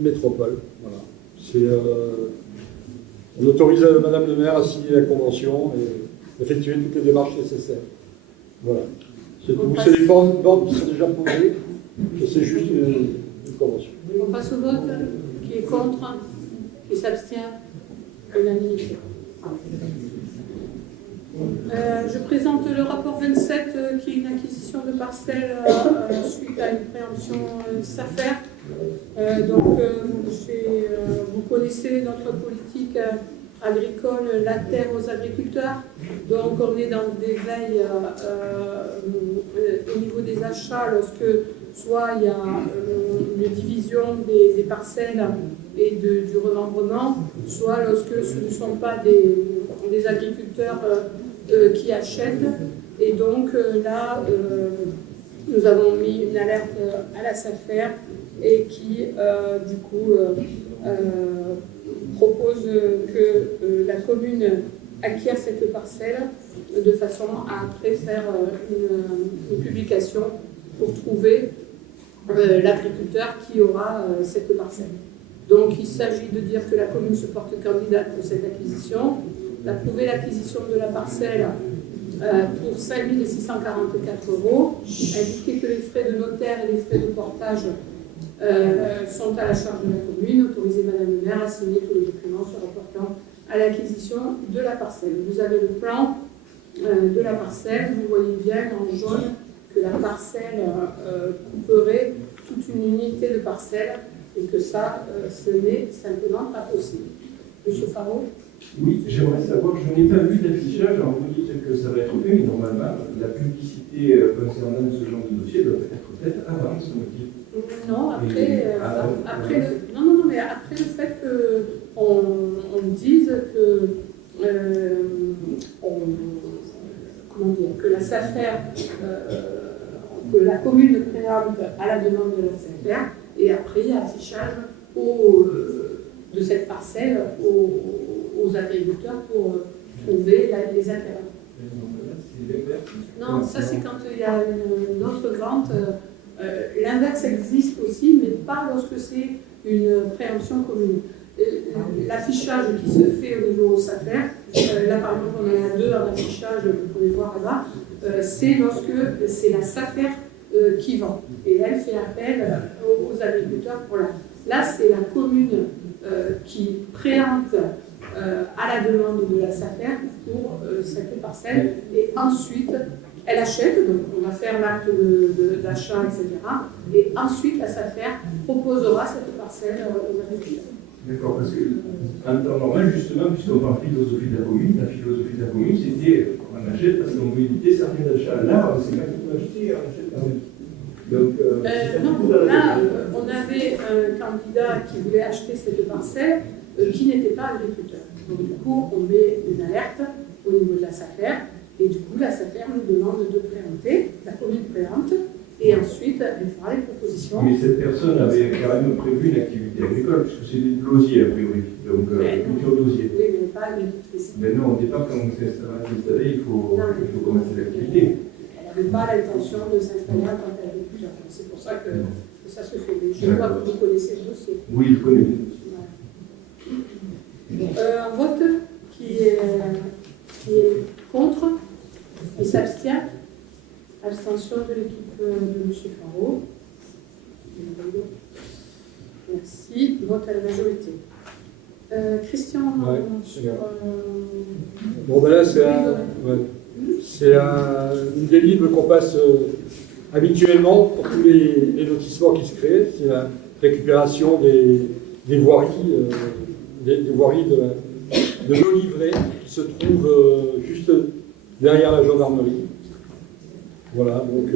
Métropole. Voilà. On autorise Madame le maire à signer la convention et effectuer toutes les démarches nécessaires. Voilà. C'est tout. C'est les bornes qui sont déjà posées. C'est juste une convention. On passe au vote. Qui est contre? Qui s'abstient? Unanimité. Je présente le rapport 27 qui est une acquisition de parcelles suite à une préemption SAFER. Vous connaissez notre politique agricole, la terre aux agriculteurs. Donc on est dans des veilles au niveau des achats lorsque soit il y a une division des parcelles et du remembrement, soit lorsque ce ne sont pas des agriculteurs qui achètent. Et donc là, nous avons mis une alerte à la SAFER et qui, du coup, propose que la commune acquiert cette parcelle de façon à après faire une publication pour trouver l'agriculteur qui aura cette parcelle. Donc il s'agit de dire que la commune se porte candidate pour cette acquisition, d'approuver l'acquisition de la parcelle pour 5 644 €. Indiquer que les frais de notaire et les frais de portage sont à la charge de la commune. Autoriser Madame le maire à signer tous les documents se rapportant à l'acquisition de la parcelle. Vous avez le plan de la parcelle. Vous voyez bien en jaune que la parcelle couperait toute une unité de parcelle et que ça, ce n'est simplement pas possible. Monsieur Faro? Oui, j'aimerais savoir, je n'ai pas vu d'affichage, alors vous dites que ça va être fait, mais normalement, la publicité concernant ce genre de dossier doit être faite avant, semble-t-il. Non, mais après le fait qu'on dise que, que la SAFER, que la commune préempte à la demande de la SAFER, et après il y a affichage de cette parcelle aux agriculteurs pour trouver les intérêts. Non, ça c'est quand il y a une autre vente. L'inverse existe aussi, mais pas lorsque c'est une préemption commune. L'affichage qui se fait au niveau SAFER, là par exemple on en a deux en affichage, vous pouvez voir là-bas, c'est lorsque c'est la SAFER qui vend. Et elle fait appel aux agriculteurs pour la. Là c'est la commune qui préempte à la demande de la SAFER pour cette parcelle, et ensuite elle achète, donc on va faire l'acte d'achat, etc. Et ensuite la SAFER proposera cette parcelle aux agriculteurs. D'accord, parce qu'en temps normal, justement, puisqu'on parle de philosophie de la commune, c'était on achète parce qu'on veut éviter certains achats. Là, c'est pas tout acheter, on achète quand même. Donc, non, là, on avait un candidat qui voulait acheter cette parcelle qui n'était pas agriculteur. Donc du coup, on met une alerte au niveau de la SAFER, et du coup, la SAFER nous demande de préempter, la commune préempte, et ensuite, elle fera les propositions. Mais cette personne avait quand même prévu une activité agricole, puisque c'est du losier, a priori. Donc, culture d'osier. Oui, mais pas agricultrice. Mais non, au départ, quand on s'installe, il faut commencer l'activité. Elle n'avait pas l'intention de s'installer en tant qu'agriculteur. C'est pour ça que ça se fait. Mais je vois que vous connaissez le dossier. Oui, je connais. Un vote qui est contre, qui s'abstient. Abstention de l'équipe de M. Faro. Merci. Vote à la majorité. Christian, bon, ben là, c'est une des livres qu'on passe habituellement pour tous les lotissements qui se créent. C'est la récupération des voiries, des voiries de nos livrets qui se trouvent juste derrière la gendarmerie. Voilà, donc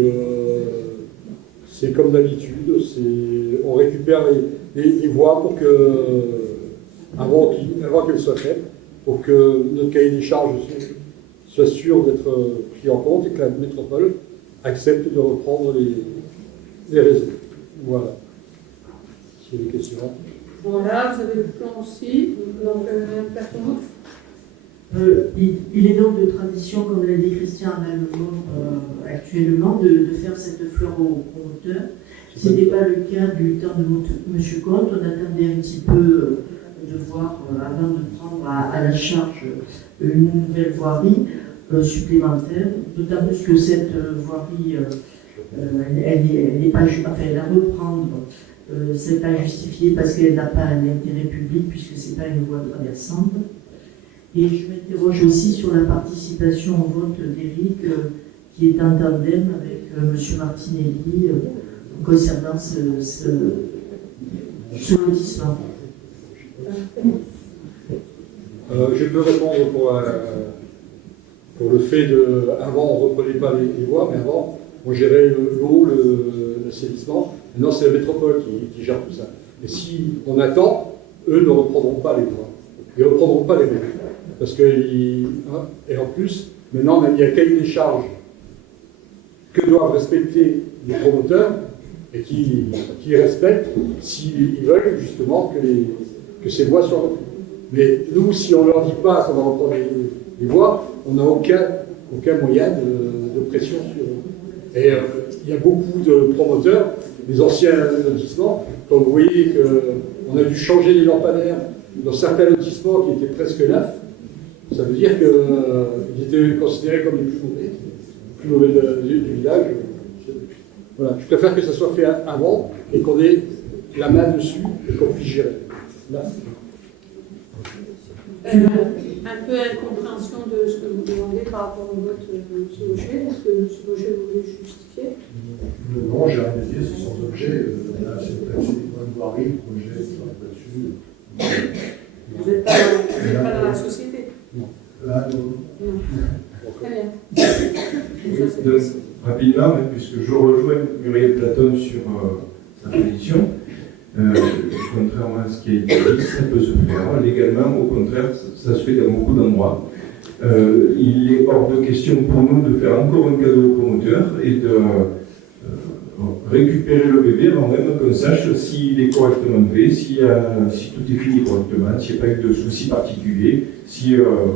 c'est comme d'habitude, on récupère les voies pour avant qu'elles soient faites, pour que notre cahier des charges soit sûr d'être pris en compte et que la métropole accepte de reprendre les réseaux. Voilà. S'il y a des questions. Voilà, vous avez le plan aussi. Donc, plateau. Il est donc de tradition, comme l'a dit Christian actuellement, de faire cette fleur au moteur. Ce n'était pas le cas du temps de M. Comte. On attendait un petit peu de voir, avant de prendre à la charge une nouvelle voirie supplémentaire, d'autant plus que cette voirie, elle n'est pas la reprendre, c'est pas justifié parce qu'elle n'a pas un intérêt public puisque c'est pas une voie traversante. Et je m'interroge aussi sur la participation au vote d'Éric, qui est en tandem avec M. Martinelli concernant ce lotissement. Je peux répondre pour le fait de. Avant, on ne reprenait pas les voies, mais avant, on gérait l'eau, l'assainissement. Maintenant, c'est la métropole qui gère tout ça. Et si on attend, eux ne reprendront pas les voies. Ils ne reprendront pas les voies. Parce que, et en plus, maintenant, il y a un cahier des charges que doivent respecter les promoteurs et qui respectent s'ils veulent justement que ces voies soient reprises. Mais nous, si on ne leur dit pas qu'on va reprendre les voies, on n'a aucun moyen de pression sur eux. Et il y a beaucoup de promoteurs, les anciens lotissements, quand vous voyez qu'on a dû changer les lampadaires dans certains lotissements qui étaient presque neufs, Ça veut dire qu'ils étaient considérés comme les plus mauvais du village. Voilà. Je préfère que ça soit fait avant et qu'on ait la main dessus et qu'on puisse gérer. Là. Un peu incompréhension de ce que vous demandez par rapport au vote de M. Gaucher. Est-ce que M. Gaucher voulait justifier? Non, j'ai rien à dire, c'est sans objet. Là, c'est une voirie, le projet, là-dessus. Vous n'êtes pas dans la société? Non. Là, non. Très bien. Rapidement, puisque je rejoins Muriel Platon sur sa position, contrairement à ce qui a été dit, ça peut se faire. Légalement, au contraire, ça se fait dans beaucoup d'endroits. Il est hors de question pour nous de faire encore un cadeau au promoteur et de récupérer le bébé avant même qu'on sache s'il est correctement fait, si tout est fini correctement, s'il n'y a pas eu de soucis particuliers.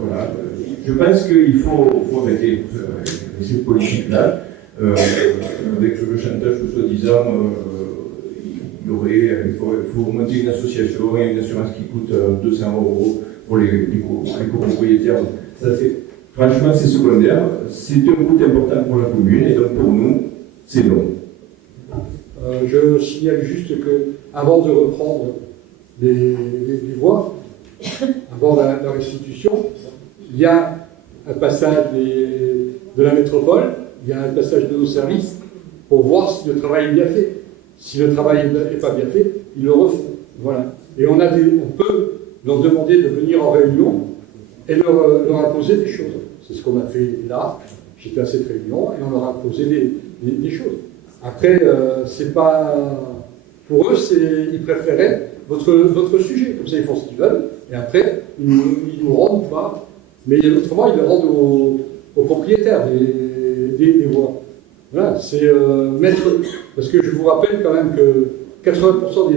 Voilà. Je pense qu'il faut arrêter cette politique-là. Avec le chantage de soi-disant, il faut monter une association et une assurance qui coûte 200 € pour les copropriétaires. Franchement, c'est secondaire. C'est un coût important pour la commune et donc pour nous, c'est long. Je signale juste que avant de reprendre les voies, avant la restitution, il y a un passage de la métropole, il y a un passage de nos services pour voir si le travail est bien fait. Si le travail n'est pas bien fait, ils le refont. Voilà. Et on peut leur demander de venir en réunion et leur imposer des choses. C'est ce qu'on a fait là. J'étais à cette réunion et on leur a imposé des choses. Après, c'est pas. Pour eux, ils préféraient votre sujet. Comme ça, ils font ce qu'ils veulent. Et après, ils nous rendent ou pas. Mais autrement, ils le rendent aux propriétaires des voies. Voilà, c'est mettre. Parce que je vous rappelle quand même que 80%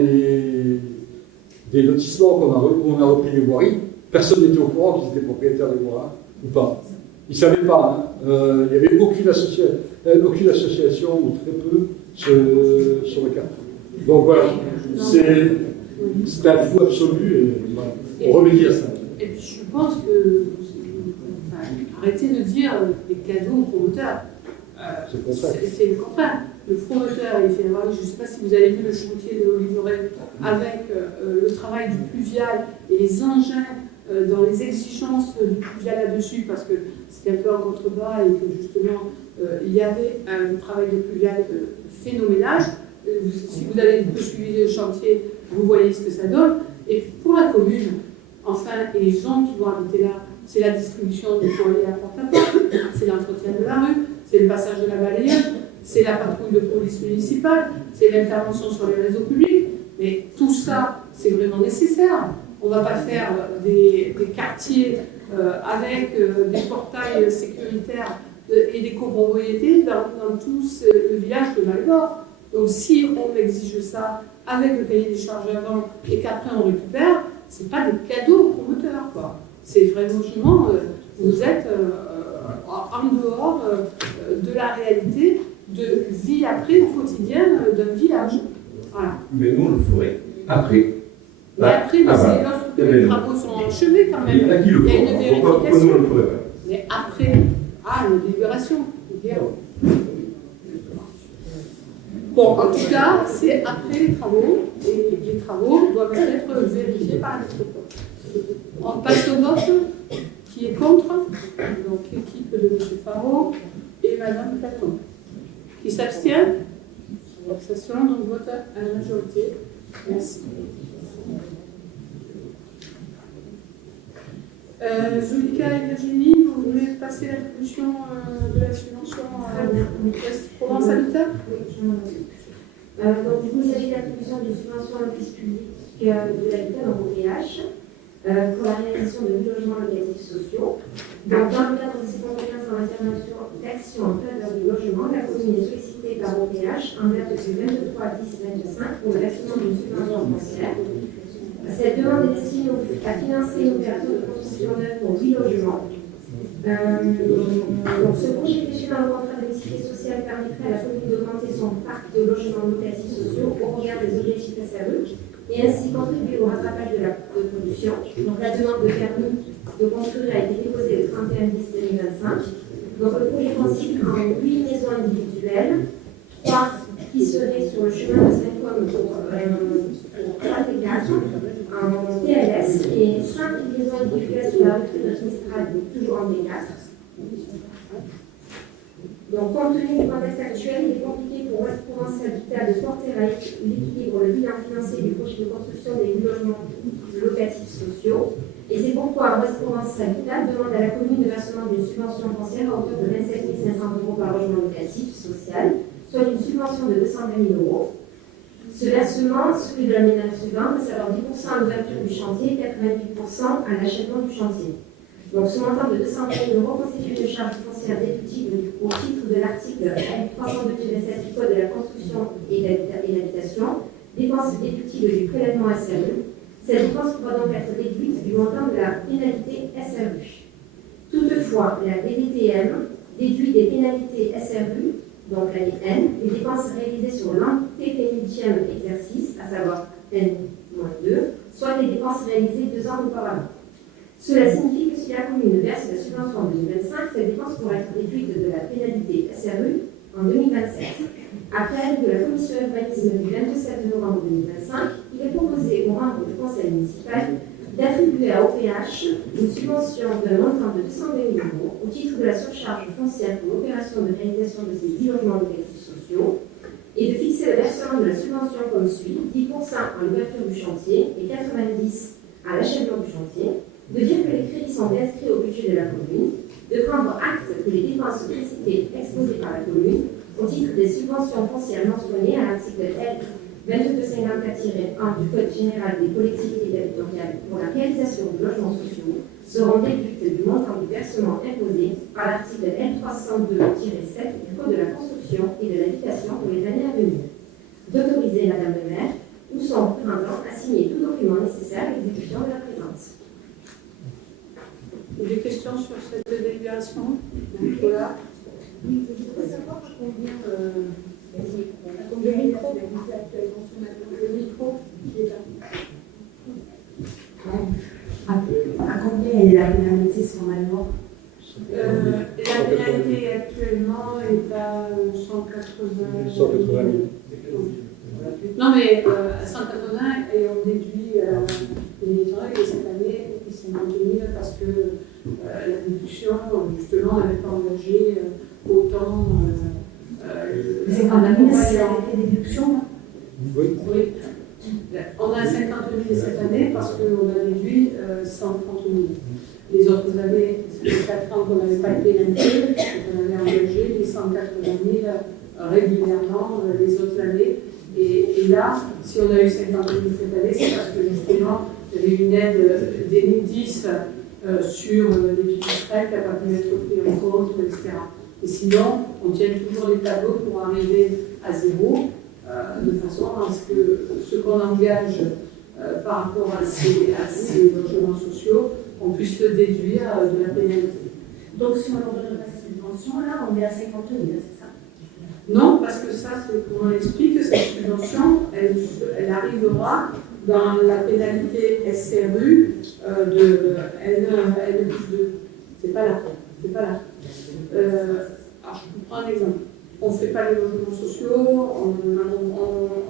des lotissements où on a repris les voiries, personne n'était au courant qu'ils étaient propriétaires des voies, ou pas. Ils ne savaient pas. Il n'y avait aucune association, ou très peu, sur le cas. Donc voilà, c'est un flou absolu et voilà, on remédie à ça. Et puis je pense que. Arrêtez de dire des cadeaux aux promoteurs. C'est le contraire. Le promoteur, il fait je ne sais pas si vous avez vu le chantier de l'Olivier avec le travail du pluvial et les engins dans les exigences du pluvial là-dessus, parce que c'était un peu en contrebas et que justement il y avait un travail de pluvial phénoménal. Si vous avez suivi le chantier, vous voyez ce que ça donne. Et pour la commune, enfin, et les gens qui vont habiter là, c'est la distribution du courrier à porte-à-porte, c'est l'entretien de la rue, c'est le passage de la balayeuse, c'est la patrouille de police municipale, c'est l'intervention sur les réseaux publics. Mais tout ça, c'est vraiment nécessaire. On ne va pas faire des quartiers avec des portails sécuritaires et des copropriétés dans tout le village de Val-d'Or. Donc si on exige ça avec le cahier des charges avant et qu'après on récupère, ce n'est pas des cadeaux aux promoteurs, quoi. C'est vraiment, vous êtes en dehors de la réalité de vie après au quotidien d'un village. Voilà. Mais nous, on le ferait après. Mais après, c'est lorsque les travaux sont achevés quand même. Il y en a qui le Il y a une font. Pourquoi nous, on le ferait pas? Mais après, une délibération. Bon, en tout cas, c'est après les travaux, et les travaux doivent être vérifiés par la métropole. On passe au vote. Qui est contre? Donc l'équipe de M. Faro et Mme Platon. Qui s'abstient? Abstention, donc vote à la majorité. Merci. Zulika et Virginie, vous voulez passer l'attribution de la subvention à Provence Habitat? Donc, vous avez l'attribution de subvention à l'office public de l'habitat dans OVH pour la réalisation de logements locatifs sociaux. Donc, dans le cadre de ces compétences en matière d'action en faveur du logement, la commune est sollicitée par OVH en date du 23/10/25 pour le versement d'une subvention foncière. Cette demande est destinée à financer une opération de construction neuve pour 8 logements. Donc, ce projet fléché dans le contrat de mixité sociale permettrait à la commune d'augmenter son parc de logements locatifs sociaux au regard des objectifs SRE et ainsi contribuer au rattrapage de la production. Donc la demande de permis de construire a été déposée le 31/10/2025. Donc le projet consiste en 8 maisons individuelles, 3 qui seraient sur le chemin de Saint-Côme pour 34 en TLS et 5 maisons individuelles sur la rue de notre Mistral, toujours en B4. Donc, compte tenu du contexte actuel, il est compliqué pour Ouest Provence Habitat de porter à l'équilibre le bilan financier du projet de construction des logements locatifs sociaux. Et c'est pourquoi Ouest Provence Habitat demande à la commune le versement d'une subvention foncière à hauteur de 27 500 € par logement locatif social, soit une subvention de 220 000 €. Ce versement se fait de la ménage suivante, à savoir 10% à l'ouverture du chantier et 88% à l'achèvement du chantier. Donc, ce montant de 220 000 € constitue une charge foncière déductible au titre de l'article L302-7 du Code de la construction et l'habitation, dépenses déductibles du prélèvement SRU. Cette dépense pourra donc être déduite du montant de la pénalité SRU. Toutefois, la DDTM déduit des pénalités SRU, donc l'année N, les dépenses réalisées sur l'antépénultième exercice, à savoir N-2, soit les dépenses réalisées 2 ans auparavant. Cela signifie que si la commune verse la subvention en 2025, cette dépense pourra être déduite de la pénalité SRU en 2027. Après l'avis de la commission urbanisme du 27 novembre 2025, il est proposé aux membres du conseil municipal d'attribuer à OPH une subvention d'un montant de 220 000 € au titre de la surcharge foncière pour l'opération de réalisation de ces 10 logements locatifs sociaux et de fixer le versement de la subvention comme suit, 10% à l'ouverture du chantier et 90% à l'achèvement du chantier, de dire que les crédits sont inscrits au budget de la commune, de prendre acte que les dépenses précitées exposées par la commune au titre des subventions foncières mentionnées à l'article L 2254-1 du Code général des collectivités territoriales pour la réalisation de logements sociaux seront déduites du montant du versement imposé par l'article L 302-7 du Code de la construction et de l'habitation pour les années à venir. D'autoriser Madame le maire ou son représentant à signer tout document nécessaire à l'exécution de la présente. Des questions sur cette délibération? Nicolas? Oui, je voudrais savoir combien le micro actuellement sur le micro qui est là. à combien est la pénalité sur la loi? La pénalité actuellement est à 180 000. Non, mais à 180 et on déduit les mitrailles et cette année, il s'est maintenu parce que la déduction, justement, n'avait pas engagé autant. C'est quand même c'est avec les déductions. Oui. Oui. On a 50 000 cette année parce qu'on a réduit 130 000. Les autres années, c'était 4 ans qu'on n'avait pas été pénalisé, on avait engagé les 180 000 régulièrement les autres années. Et là, si on a eu 50 000 cette année, c'est parce que justement, il y avait une aide d'Enedis sur les petites frais qui n'a pas pu être pris en compte, etc. Et sinon, on tient toujours les tableaux pour arriver à zéro, de façon à ce que ce qu'on engage par rapport à ces logements sociaux, on puisse le déduire de la pénalité. Donc, si on leur donne pas cette subvention, là, on est à 50 000, c'est ça? Non, parce que ça, c'est comme on l'explique, cette subvention, elle arrivera dans la pénalité SRU de N+2. C'est pas là. C'est pas là. Alors, je prends un exemple. On ne fait pas les logements sociaux,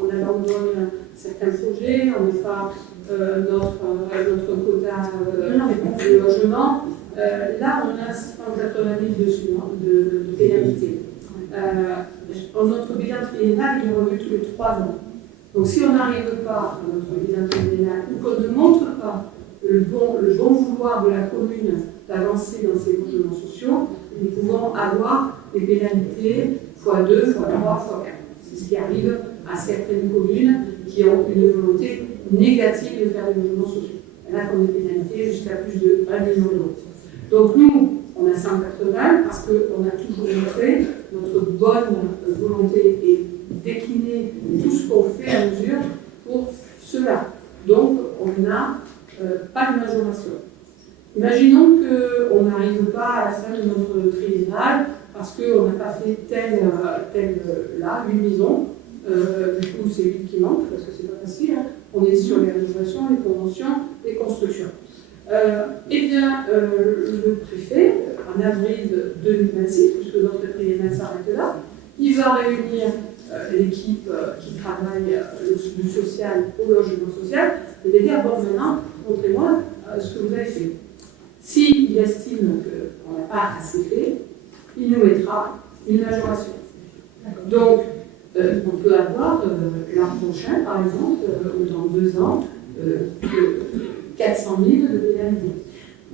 on abandonne certains projets, on n'a pas notre quota de logement. Là, on a 180 000 de pénalité. Notre bilan triennal est revu tous les 3 ans. Donc, si on n'arrive pas à notre bilan triennal ou qu'on ne montre pas le bon vouloir de la commune d'avancer dans ces logements sociaux, nous pouvons avoir des pénalités x2, x3, x4. C'est ce qui arrive à certaines communes qui ont une volonté négative de faire des logements sociaux. Il y en a qui ont des pénalités jusqu'à plus de 1 million d'euros. Donc nous, on a 180 parce qu'on a toujours montré notre bonne volonté et décliner tout ce qu'on fait à mesure pour cela. Donc on n'a pas de majoration. Imaginons qu'on n'arrive pas à la fin de notre triennal parce qu'on n'a pas fait telle là, 8 maisons. Du coup, c'est 8 qui manquent parce que c'est pas facile. Hein. On est sur les rénovations, les conventions, les constructions. Eh bien, le préfet, en avril 2026, puisque notre triennale s'arrête là, il va réunir l'équipe qui travaille du social au logement social et les dire, bon, maintenant, montrez-moi ce que vous avez fait. S'il estime qu'on n'a pas assez fait, il nous mettra une majoration. Donc, on peut avoir l'an prochain, par exemple, ou dans 2 ans, 400 000 de pénalités.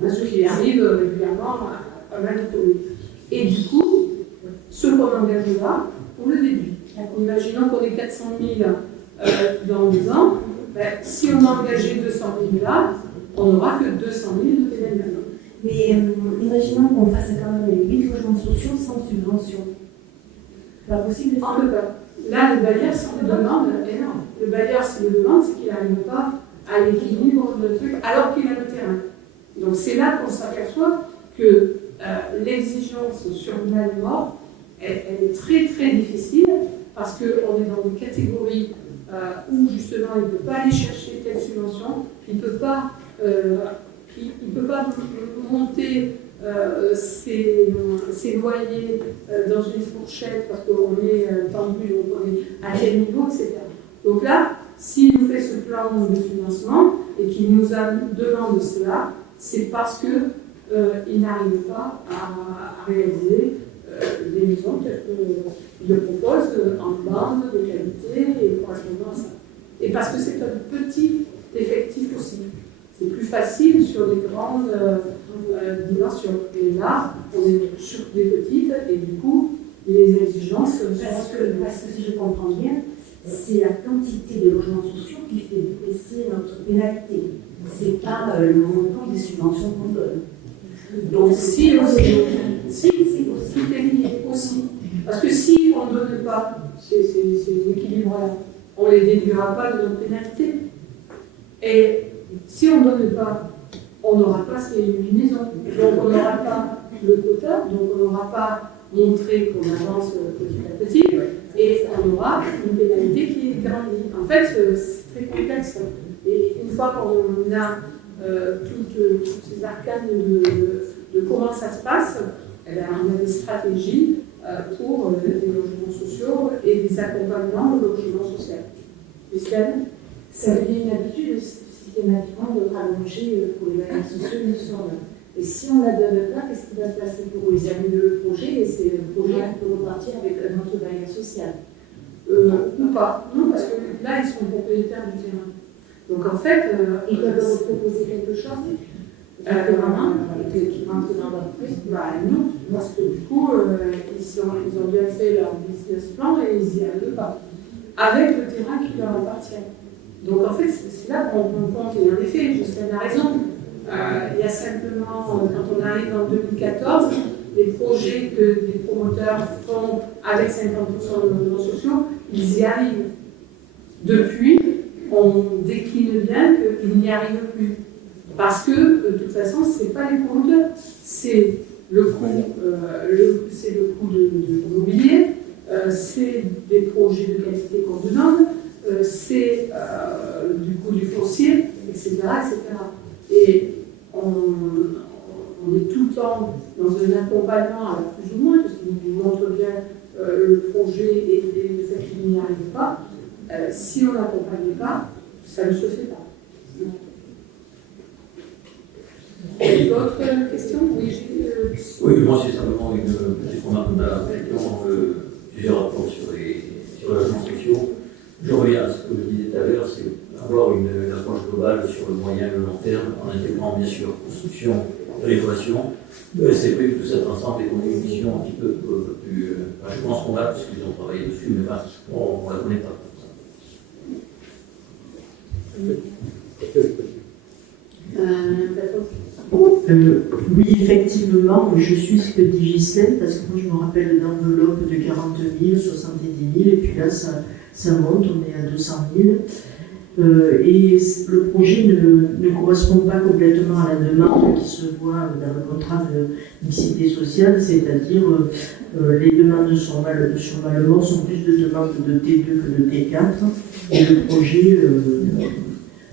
Ce qui arrive régulièrement à pas mal de communes. Et du coup, ce qu'on engage là, on le déduit. Imaginons qu'on ait 400 000 dans 2 ans, si on a engagé 200 000 là, on n'aura que 200 000 de pénalités. Mais imaginons qu'on fasse quand même les 8 logements sociaux sans subvention. C'est pas possible de faire. On ne peut pas. Là, le bailleur, s'il le demande, énorme. Le bailleur, s'il le demande, c'est qu'il n'arrive pas à l'équilibre de truc alors qu'il a le terrain. Donc c'est là qu'on s'aperçoit que l'exigence sur une année morte, elle est très très difficile parce qu'on est dans des catégories où justement il ne peut pas aller chercher telle subvention, il ne peut pas monter ses loyers dans une fourchette parce qu'on est tendu, donc on est à tel niveau, etc. Donc là, s'il nous fait ce plan de financement et qu'il nous demande cela, c'est parce qu'il n'arrive pas à réaliser des maisons telles qu'il le propose en bande, de qualité et correspondant à ça. Et parce que c'est un petit effectif aussi. C'est plus facile sur des grandes dimensions. Et là, on est sur des petites et du coup, les exigences sont... Parce que si je comprends bien, c'est la quantité de logements sociaux qui fait baisser notre pénalité. Ce n'est pas le montant des subventions qu'on donne. Donc, si aussi, c'est lié aussi. Parce que si on ne donne pas ces équilibres-là, on ne les déduira pas de notre pénalité. Et si on ne donne pas, on n'aura pas ces 8 maisons. Donc, on n'aura pas le quota, donc on n'aura pas montré qu'on avance petit à petit, et on aura une pénalité qui est grandie. En fait, c'est très complexe. Et une fois qu'on a toutes ces arcanes de comment ça se passe, eh bien, on a des stratégies pour des logements sociaux et des accompagnements au logement social. Islam, ça devient une habitude systématiquement de rallonger pour les bailleurs sociaux une somme. Et si on ne la donne pas, qu'est-ce qui va se passer pour eux? Ils annulent le projet et c'est le projet qui peut repartir avec un autre bailleur social. Ou pas. Non, parce que là, ils sont propriétaires du terrain. Donc en fait, ils peuvent leur proposer quelque chose qui rentre dans leur prix. Non, parce que du coup, ils ont bien fait leur business plan et ils n'y arrivent pas. Avec le terrain qui leur appartient. Donc en fait, c'est là qu'on compte. Et en effet, Justine a raison. Il y a simplement, quand on arrive en 2014, les projets que les promoteurs font avec 50% de logements sociaux, ils y arrivent. Depuis, on décline bien qu'ils n'y arrivent plus. Parce que, de toute façon, ce n'est pas les promoteurs, c'est le coût de l'immobilier, c'est des projets de qualité qu'on demande, c'est du coût du foncier, etc. etc. Et on est tout le temps dans un accompagnement, alors plus ou moins, parce qu'il nous montre bien le projet et le fait qu'il n'y arrive pas. Si on n'accompagne pas, ça ne se fait pas. D'autres questions? Oui, moi c'est simplement une petite remarque dans plusieurs rapports sur les logements sociaux. Je reviens à ce que je disais tout à l'heure, c'est avoir une approche globale sur le moyen et le long terme, en intégrant bien sûr construction, rénovation. C'est prévu tout ça ensemble et qu'on ait une vision un petit peu plus. Je pense qu'on l'a parce qu'ils ont travaillé dessus, mais on ne la connaît pas. Oui, effectivement, je suis ce que dit Ghislaine, parce que moi je me rappelle l'enveloppe de 40 000, 70 000, et puis là ça monte, on est à 200 000. Et le projet ne correspond pas complètement à la demande qui se voit dans le contrat de mixité sociale, c'est-à-dire les demandes sur Malemort sont plus de demandes de T2 que de T4, et le projet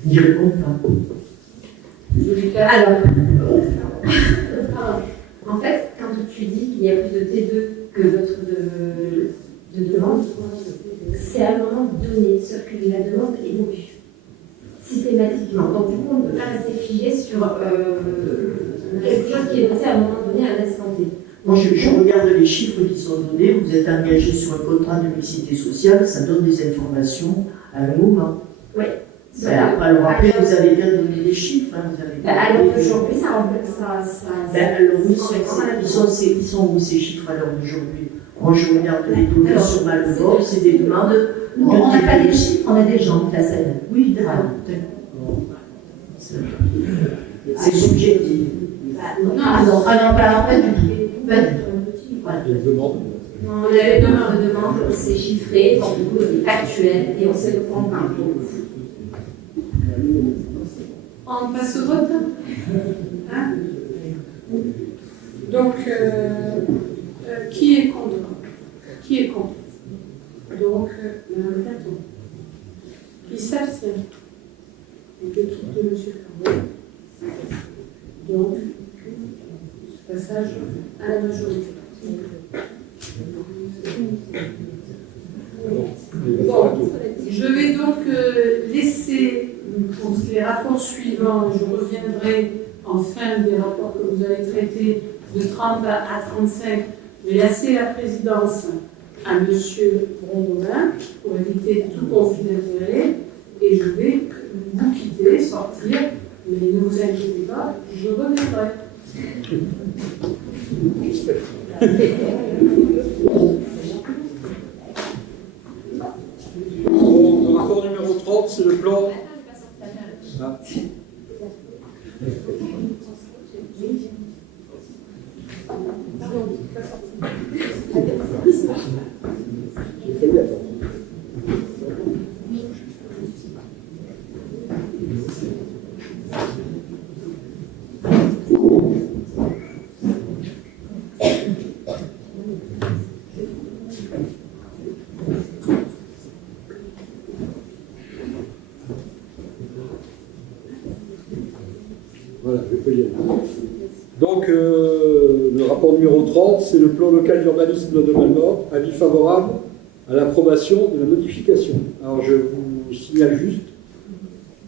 N'y répond pas. Alors, en fait, quand tu dis qu'il y a plus de T2 que d'autres de demandes, c'est à un moment donné, sauf que la demande évolue systématiquement. Donc du coup, on ne peut pas rester figé sur quelque chose qui est noté à un moment donné, à un instant T. Moi, je regarde les chiffres qui sont donnés. Vous êtes engagé sur un contrat de mixité sociale, ça donne des informations à un moment. Oui. Alors après, vous avez bien donné des chiffres. Hein, alors aujourd'hui, ça alors oui, ils sont où ces chiffres alors d'aujourd'hui? Moi, je regarde les données sur Malbord, c'est des demandes. Nous, on n'a pas des chiffres, on a des gens face à nous. Oui, d'accord. C'est subjectif. Non, alors pas du tout. Pas du tout. Voilà. Les demandes. Non, les demandes, c'est chiffré, donc du coup, c'est factuel, et on sait le prendre par jour. On passe au vote. Hein? Donc, qui est contre? Qui est contre? Donc, Mme Platon. Qui s'abstient? L'équipe de M. Carreau. Donc, ce passage à la majorité. Bon, je vais donc laisser pour les rapports suivants, je reviendrai en fin des rapports que vous allez traiter de 30 à 35, mais laisser la présidence à M. Brondolin pour éviter tout conflit d'intérêts et je vais vous quitter, sortir, mais ne vous inquiétez pas, je reviendrai. Bon, le rapport numéro 30, c'est le plan. Ah. Voilà, je peux y aller. Donc, le rapport numéro 30, c'est le plan local d'urbanisme de Malmort, avis favorable à l'approbation de la modification. Alors, je vous signale juste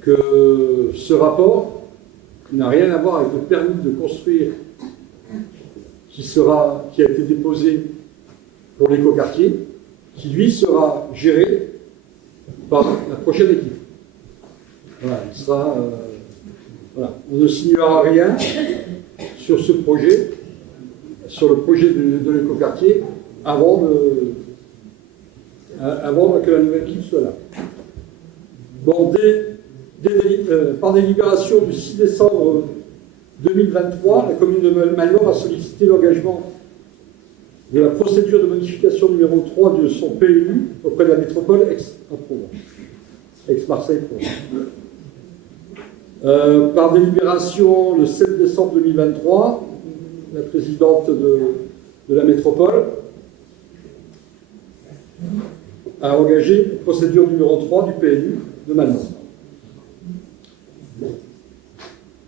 que ce rapport n'a rien à voir avec le permis de construire qui a été déposé pour l'écoquartier, qui lui sera géré par la prochaine équipe. Voilà, il sera... Voilà. On ne signera rien sur ce projet, sur le projet de l'écoquartier, avant que la nouvelle équipe soit là. Bon, par délibération du 6 décembre 2023, la commune de Malmort a sollicité l'engagement de la procédure de modification numéro 3 de son PLU auprès de la métropole Aix-Marseille-Provence. Par délibération le 7 décembre 2023, la présidente de la métropole a engagé la procédure numéro 3 du PLU de Malmort.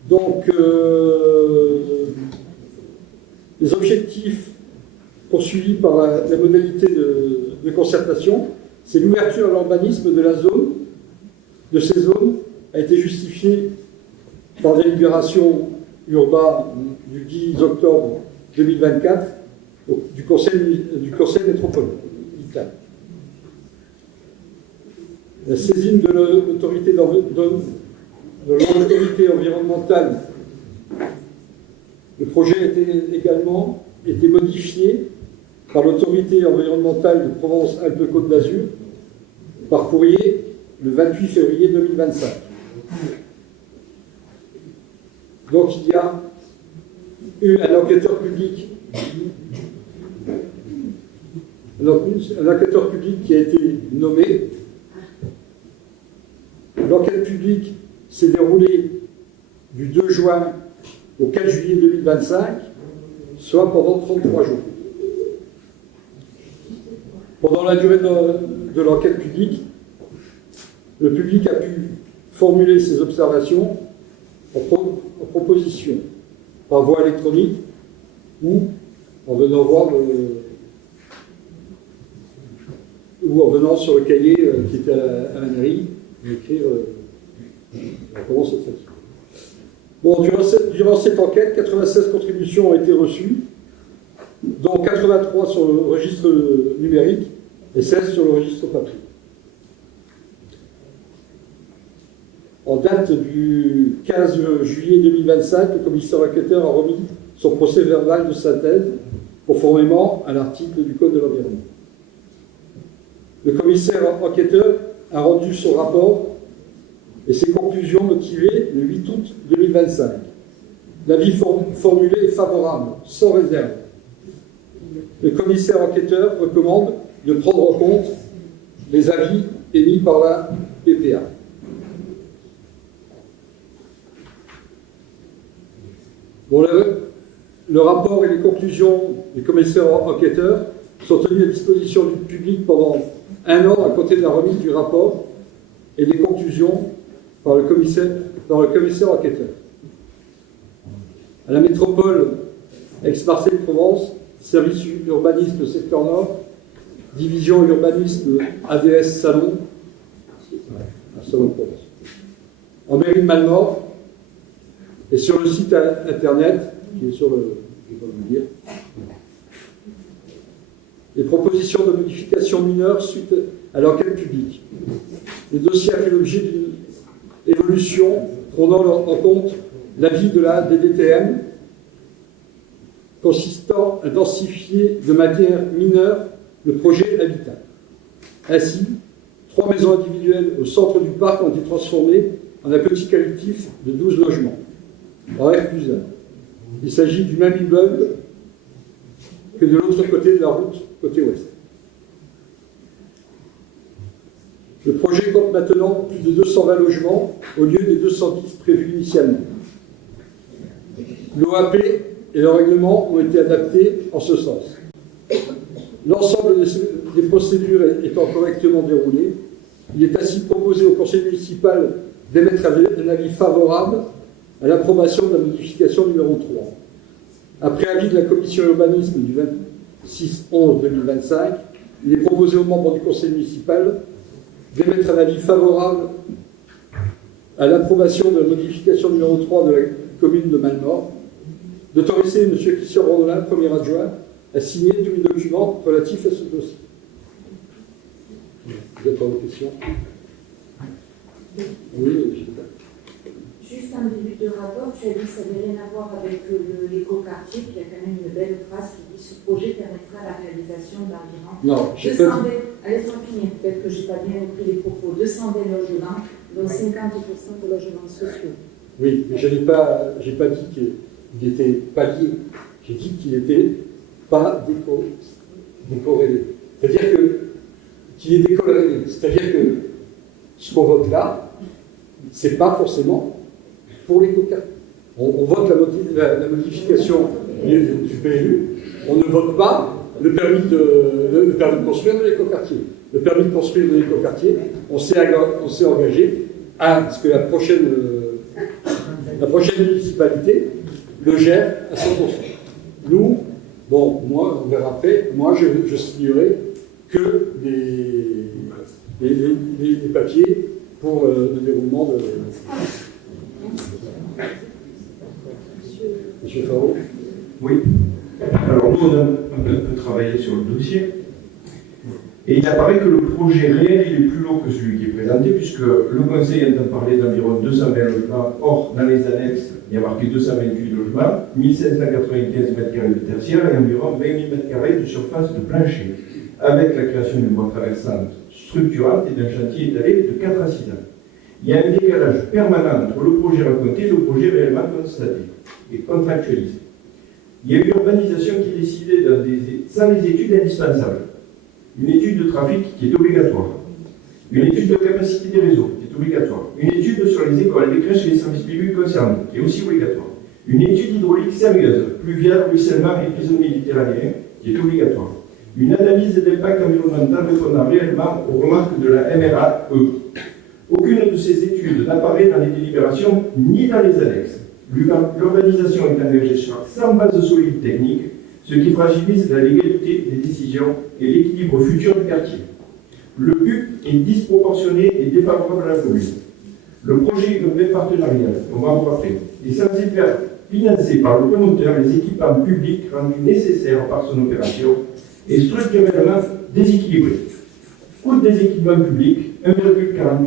Donc, les objectifs poursuivis par la modalité de concertation, c'est l'ouverture à l'urbanisme de ces zones, a été justifiée par délibération urbaine du 10 octobre 2024 du Conseil métropolitain. La saisine de l'autorité environnementale, le projet a également été modifié par l'autorité environnementale de Provence-Alpes-Côte d'Azur par courrier le 28 février 2025. Donc il y a eu un enquêteur public qui a été nommé. L'enquête publique s'est déroulée du 2 juin au 4 juillet 2025, soit pendant 33 jours. Pendant la durée de l'enquête publique, le public a pu formuler ses observations en proposition, par voie électronique ou en venant voir ou en venant sur le cahier qui était à la mairie et écrire comment c'est fait. Bon, durant cette enquête, 96 contributions ont été reçues, dont 83 sur le registre numérique et 16 sur le registre papier. En date du 15 juillet 2025, le commissaire enquêteur a remis son procès verbal de synthèse, conformément à l'article du Code de l'environnement. Le commissaire enquêteur a rendu son rapport et ses conclusions motivées le 8 août 2025. L'avis formulé est favorable, sans réserve. Le commissaire enquêteur recommande de prendre en compte les avis émis par la PPA. Bon, le rapport et les conclusions du commissaire enquêteur sont tenus à disposition du public pendant 1 an à compter de la remise du rapport et des conclusions par le commissaire enquêteur. À la métropole Aix-Marseille-Provence, service urbanisme secteur nord, division urbanisme ADS Salon, Salon de Provence. En mairie de Malmort, et sur le site internet, qui est sur le. Je vais pas vous dire. Les propositions de modification mineure suite à l'enquête publique. Le dossier a fait l'objet d'une évolution prenant en compte l'avis de la DDTM consistant à densifier de manière mineure le projet Habitat. Ainsi, 3 maisons individuelles au centre du parc ont été transformées en un petit collectif de 12 logements. En R+1. Il s'agit du même immeuble que de l'autre côté de la route, côté ouest. Le projet compte maintenant plus de 220 logements au lieu des 210 prévus initialement. L'OAP et le règlement ont été adaptés en ce sens. L'ensemble des procédures étant correctement déroulées, il est ainsi proposé au conseil municipal d'émettre un avis favorable à l'approbation de la modification numéro 3. Après avis de la commission urbanisme du 26/11/2025, il est proposé aux membres du conseil municipal d'émettre un avis favorable à l'approbation de la modification numéro 3 de la commune de Malmort, d'autoriser M. Christian Rondelin, premier adjoint, à signer tous les documents relatifs à ce dossier. Vous avez vos questions? Oui, je sais pas. Juste un début de rapport, tu as dit que ça n'avait rien à voir avec l'écoquartier, puis il y a quand même une belle phrase qui dit « Ce projet permettra la réalisation d'environ 200 belles... » Allez-moi finir, peut-être que je n'ai pas bien compris les propos. 200 belles logements, dont 50% de logements sociaux. Oui, mais je n'ai pas dit qu'il était pas lié. J'ai dit qu'il n'était pas décorrélé. C'est-à-dire qu'il est décorrélé. C'est-à-dire que ce qu'on vote là, c'est pas forcément pour les cocards. On vote la modification du PLU, on ne vote pas le permis de construire de l'écoquartier. Le permis de construire de l'écoquartier, on s'est engagé à ce que la prochaine municipalité le gère à 100%. Nous, bon, moi, on verra après, moi je signerai que les papiers pour le déroulement de... Monsieur Faro. Oui. Alors nous, on a un peu travaillé sur le dossier. Et il apparaît que le projet réel, il est plus long que celui qui est présenté, puisque le Conseil entend parler d'environ 220 logements. Or, dans les annexes, il y a marqué 228 logements, 1595 m² de tertiaire et environ 20 000 m² de surface de plancher, avec la création d'une voie traversante structurante et d'un chantier étalé de 4 à 6 ans. Il y a un décalage permanent entre le projet raconté et le projet réellement constaté et contractualisé. Il y a eu une urbanisation qui est décidée sans les études indispensables. Une étude de trafic qui est obligatoire. Une étude de capacité des réseaux qui est obligatoire. Une étude sur les écoles, les crèches et les services publics concernés qui est aussi obligatoire. Une étude hydraulique sérieuse, pluviale, ruissellement et épisode méditerranéen qui est obligatoire. Une analyse d'impact environnemental répondant réellement aux remarques de la MRAE. Aucune de ces études n'apparaît dans les délibérations ni dans les annexes. L'urbanisation est engagée sans base solide technique, ce qui fragilise la légalité des décisions et l'équilibre futur du quartier. Le but est disproportionné et défavorable à la commune. Le projet urbain partenarial, on va voir après, est censé faire financer par le promoteur les équipements publics rendus nécessaires par son opération et structurellement déséquilibrés. Coût des équipements publics, 1,480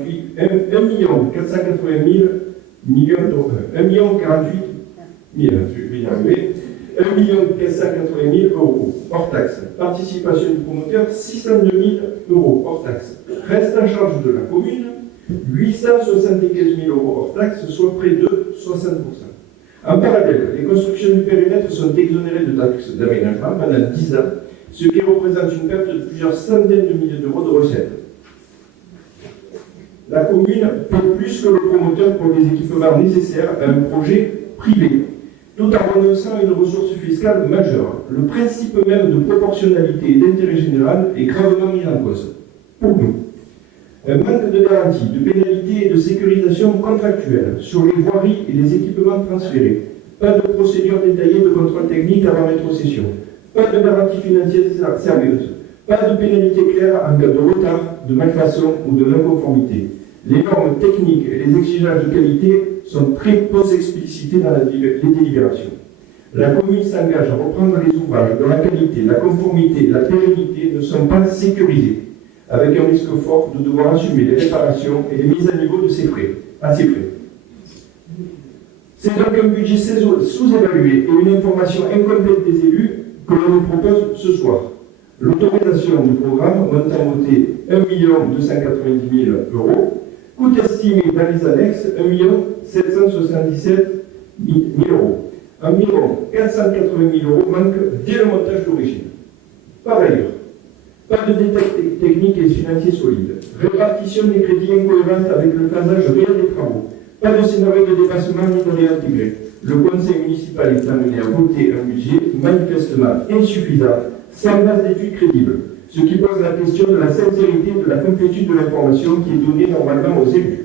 million d'euros, 1,480 euros hors taxe. Participation du promoteur, 602 000 euros hors taxe. Reste en charge de la commune, 875 000 euros hors taxe, soit près de 60%. En parallèle, les constructions du périmètre sont exonérées de taxes d'aménagement pendant 10 ans, ce qui représente une perte de plusieurs centaines de milliers d'euros de recettes. La commune paie plus que le promoteur pour les équipements nécessaires à un projet privé, tout en renonçant à une ressource fiscale majeure. Le principe même de proportionnalité et d'intérêt général est gravement mis en cause. Pour nous, un manque de garantie, de pénalité et de sécurisation contractuelle sur les voiries et les équipements transférés, pas de procédure détaillée de contrôle technique avant rétrocession, pas de garantie financière sérieuse, pas de pénalité claire en cas de retard, de malfaçon ou de non-conformité. Les normes techniques et les exigences de qualité sont très peu explicitées dans les délibérations. La commune s'engage à reprendre les ouvrages dont la qualité, la conformité et la pérennité ne sont pas sécurisés, avec un risque fort de devoir assumer les réparations et les mises à niveau de ses frais. C'est donc un budget sous-évalué et une information incomplète des élus que l'on nous propose ce soir. L'autorisation du programme montant voté 1 290 000 euros, coût estimé dans les annexes 1 777 000 euros. Environ 480 000 euros manquent dès le montage d'origine. Par ailleurs, pas de détails techniques et financiers solides, répartition des crédits incohérente avec le phasage réel des travaux, pas de scénario de dépassement ni de réintégré. Le conseil municipal est amené à voter un budget manifestement insuffisant, sans base d'études crédibles, ce qui pose la question de la sincérité et de la complétude de l'information qui est donnée normalement aux élus.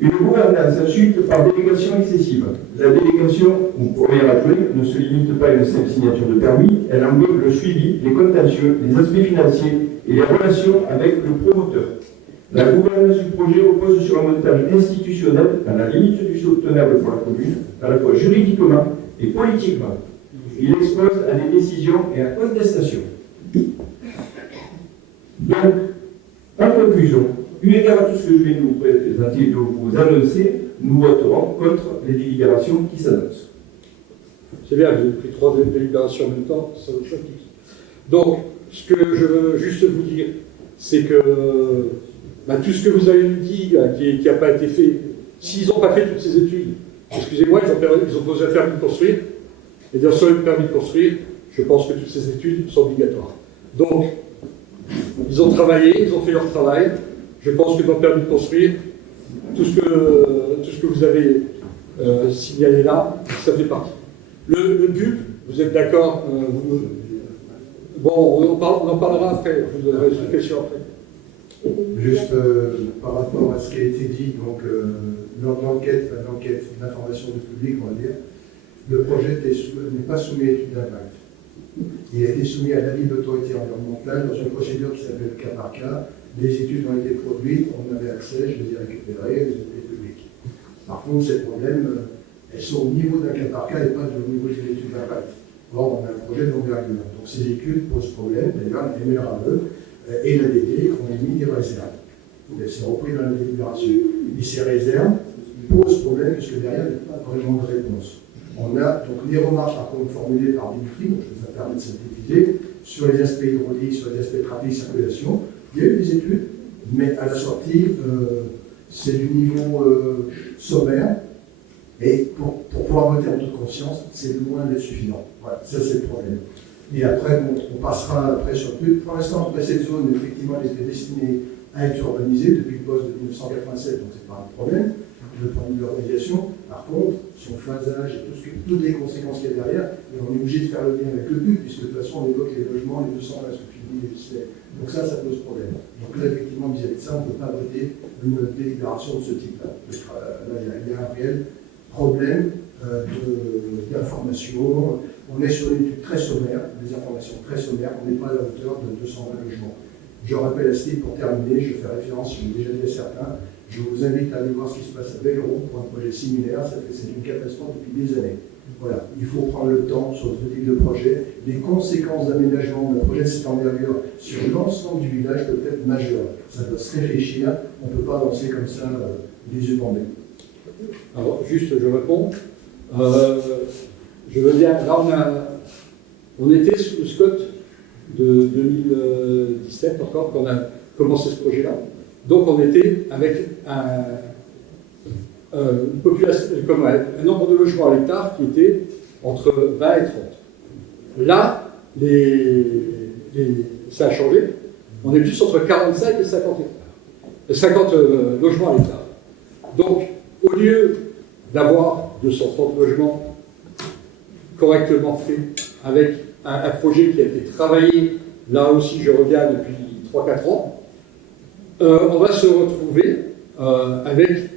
Une gouvernance ensuite par délégation excessive. La délégation au premier adjoint ne se limite pas à une simple signature de permis, elle englobe le suivi, les contentieux, les aspects financiers et les relations avec le promoteur. La gouvernance du projet repose sur un montage institutionnel à la limite du soutenable pour la commune, à la fois juridiquement et politiquement. Il expose à des décisions et à contestation. Donc, en conclusion, eu égard à tout ce que je viens de vous présenter et de vous annoncer, nous voterons contre les délibérations qui s'annoncent. C'est bien, vous avez pris 3 délibérations en même temps, ça vous choque. Donc, ce que je veux juste vous dire, c'est que tout ce que vous avez dit, qui n'a pas été fait, s'ils n'ont pas fait toutes ces études, excusez-moi, ils ont posé un permis de construire, et dans le permis de construire, je pense que toutes ces études sont obligatoires. Donc, ils ont travaillé, ils ont fait leur travail. Je pense que dans le permis de construire, tout ce que vous avez signalé là, ça fait partie. Le but, vous êtes d'accord bon, on en parlera après, je vous donnerai une question après. Juste par rapport à ce qui a été dit, donc l'enquête, l'information du public, on va dire, le projet n'est pas soumis à étude d'impact. Il a été soumis à l'avis de l'autorité environnementale dans une procédure qui s'appelle cas par cas. Les études ont été produites, on avait accès, je les ai récupérées, elles étaient publiques. Par contre, ces problèmes, elles sont au niveau d'un cas par cas et pas au niveau d'une étude d'impact. Or, on a un projet d'envergure. Donc ces études posent problème, d'ailleurs, les MRAE et la DD ont émis des réserves. C'est repris dans la délibération. Et ces réserves posent problème puisque derrière, il n'y a pas vraiment de réponse. On a donc les remarques par contre formulées par Dimitri, donc je vais me permettre de synthétiser, sur les aspects hydrauliques, sur les aspects trafic, circulation. Il y a eu des études, mais à la sortie, c'est du niveau sommaire, et pour pouvoir voter en toute conscience, c'est loin d'être suffisant. Voilà, ça c'est le problème. Et après, bon, on passera après sur plus. Pour l'instant, après cette zone, effectivement, elle était destinée à être urbanisée depuis le poste de 1987, donc c'est pas un problème, le point de vue de l'urbanisation. Par contre, si on phasage et toutes les conséquences qu'il y a derrière, mais on est obligé de faire le lien avec le but, puisque de toute façon on évoque les logements, les 220, ce que tu dis, donc ça pose problème. Donc là, effectivement, vis-à-vis de ça, on ne peut pas voter une délibération de ce type-là. Là, il y a un réel problème d'information. On est sur une étude très sommaire, des informations très sommaires, on n'est pas à la hauteur de 220 logements. Je rappelle à ce titre, pour terminer, je fais référence, je l'ai déjà dit à certains, je vous invite à aller voir ce qui se passe à Bellerots pour un projet similaire, c'est une catastrophe depuis des années. Voilà, il faut prendre le temps sur ce type de projet. Les conséquences d'aménagement d'un projet de cette envergure sur l'ensemble du village peuvent être majeures. Ça doit se réfléchir, on ne peut pas avancer comme ça, les yeux bandés. Alors, juste, je réponds. Je veux bien. Là, on était sous le SCOT de 2017 encore, quand on a commencé ce projet-là. Donc, on était avec une population, comme un nombre de logements à l'hectare qui était entre 20 et 30. Là, ça a changé. On est plus entre 45 et 50 hectares. 50 logements à l'hectare. Donc, au lieu d'avoir 230 logements correctement faits, avec un projet qui a été travaillé, là aussi je reviens depuis 3-4 ans, on va se retrouver avec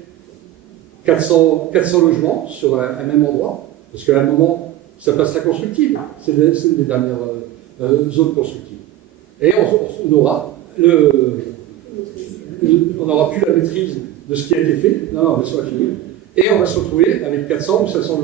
400 logements sur un même endroit, parce qu'à un moment, ça passera constructible, c'est les dernières zones constructives. Et on n'aura plus la maîtrise de ce qui a été fait, non, laisse-moi finir, et on va se retrouver avec 400 ou 500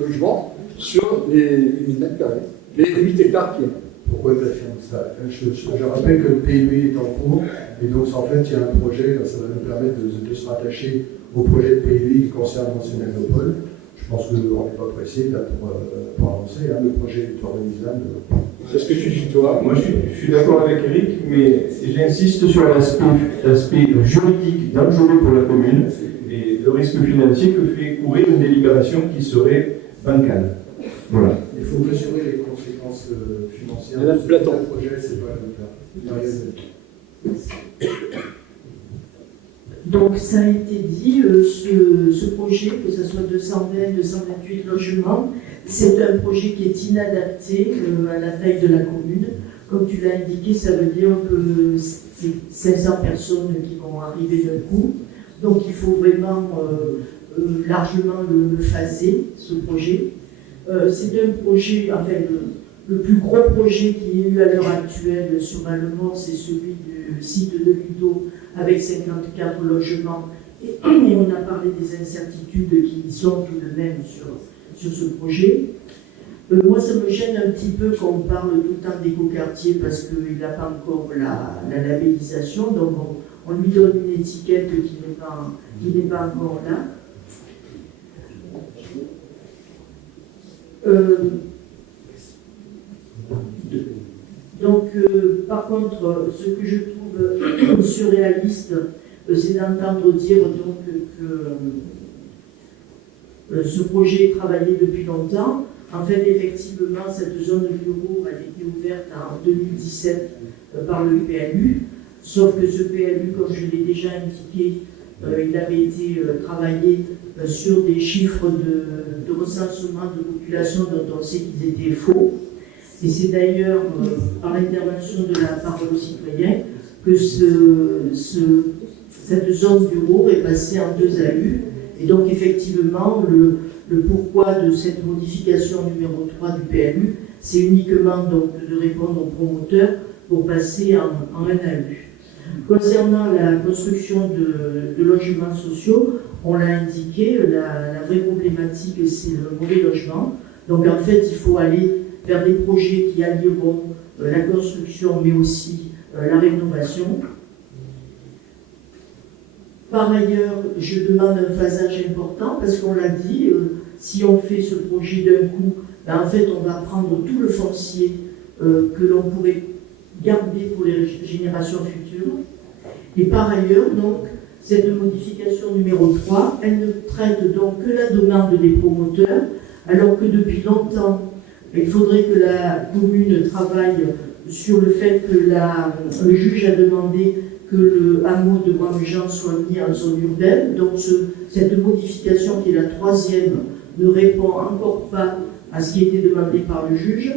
logements sur les 8 mètres carrés, les 8 hectares qu'il y a. Pourquoi tu affirmes ça? Je rappelle que le PLU est en cours, et donc en fait il y a un projet, ça va nous permettre de se rattacher au projet de PLU qui concerne l'ancienne agropole. Je pense qu'on n'est pas pressé pour avancer, le projet est organisable. C'est ce que tu dis toi. Moi je suis d'accord avec Eric, mais j'insiste sur l'aspect juridique dangereux pour la commune et le risque financier que fait courir une délibération qui serait bancale. Voilà. Il faut mesurer les conséquences financières Madame de ce Platon. projet, c'est pas le cas. Donc ça a été dit, ce projet, que ce soit 220, 228 logements, c'est un projet qui est inadapté à la taille de la commune. Comme tu l'as indiqué, ça veut dire que c'est 500 personnes qui vont arriver d'un coup. Donc il faut vraiment largement le phaser, ce projet. C'est un projet, enfin le plus gros projet qui est eu à l'heure actuelle sur Malemort, c'est celui du site de Ludo avec 54 logements. Et on a parlé des incertitudes qui sont tout de même sur ce projet. Moi, ça me gêne un petit peu qu'on parle tout le temps d'écoquartier parce qu'il n'a pas encore la labellisation, donc on lui donne une étiquette qui n'est pas encore là. Par contre, ce que je trouve surréaliste, c'est d'entendre dire donc, que ce projet est travaillé depuis longtemps. En fait, effectivement, cette zone de bureau a été ouverte en 2017 par le PLU, sauf que ce PLU, comme je l'ai déjà indiqué, il avait été travaillé sur des chiffres de recensement de population dont on sait qu'ils étaient faux. Et c'est d'ailleurs par l'intervention de la parole aux citoyens que cette zone bureau est passée en 2 AU. Et donc effectivement, le pourquoi de cette modification numéro 3 du PLU, c'est uniquement donc de répondre aux promoteurs pour passer en 1 AU. Concernant la construction de logements sociaux, on l'a indiqué, la vraie problématique c'est le mauvais logement. Donc en fait, il faut aller vers des projets qui allieront la construction mais aussi la rénovation. Par ailleurs, je demande un phasage important parce qu'on l'a dit, si on fait ce projet d'un coup, en fait on va prendre tout le foncier que l'on pourrait garder pour les générations futures. Et par ailleurs, donc, cette modification numéro 3, elle ne traite donc que la demande des promoteurs, alors que depuis longtemps, il faudrait que la commune travaille sur le fait que le juge a demandé que le hameau de Guamjean soit mis en zone urbaine. Donc cette modification qui est la 3e ne répond encore pas à ce qui était demandé par le juge.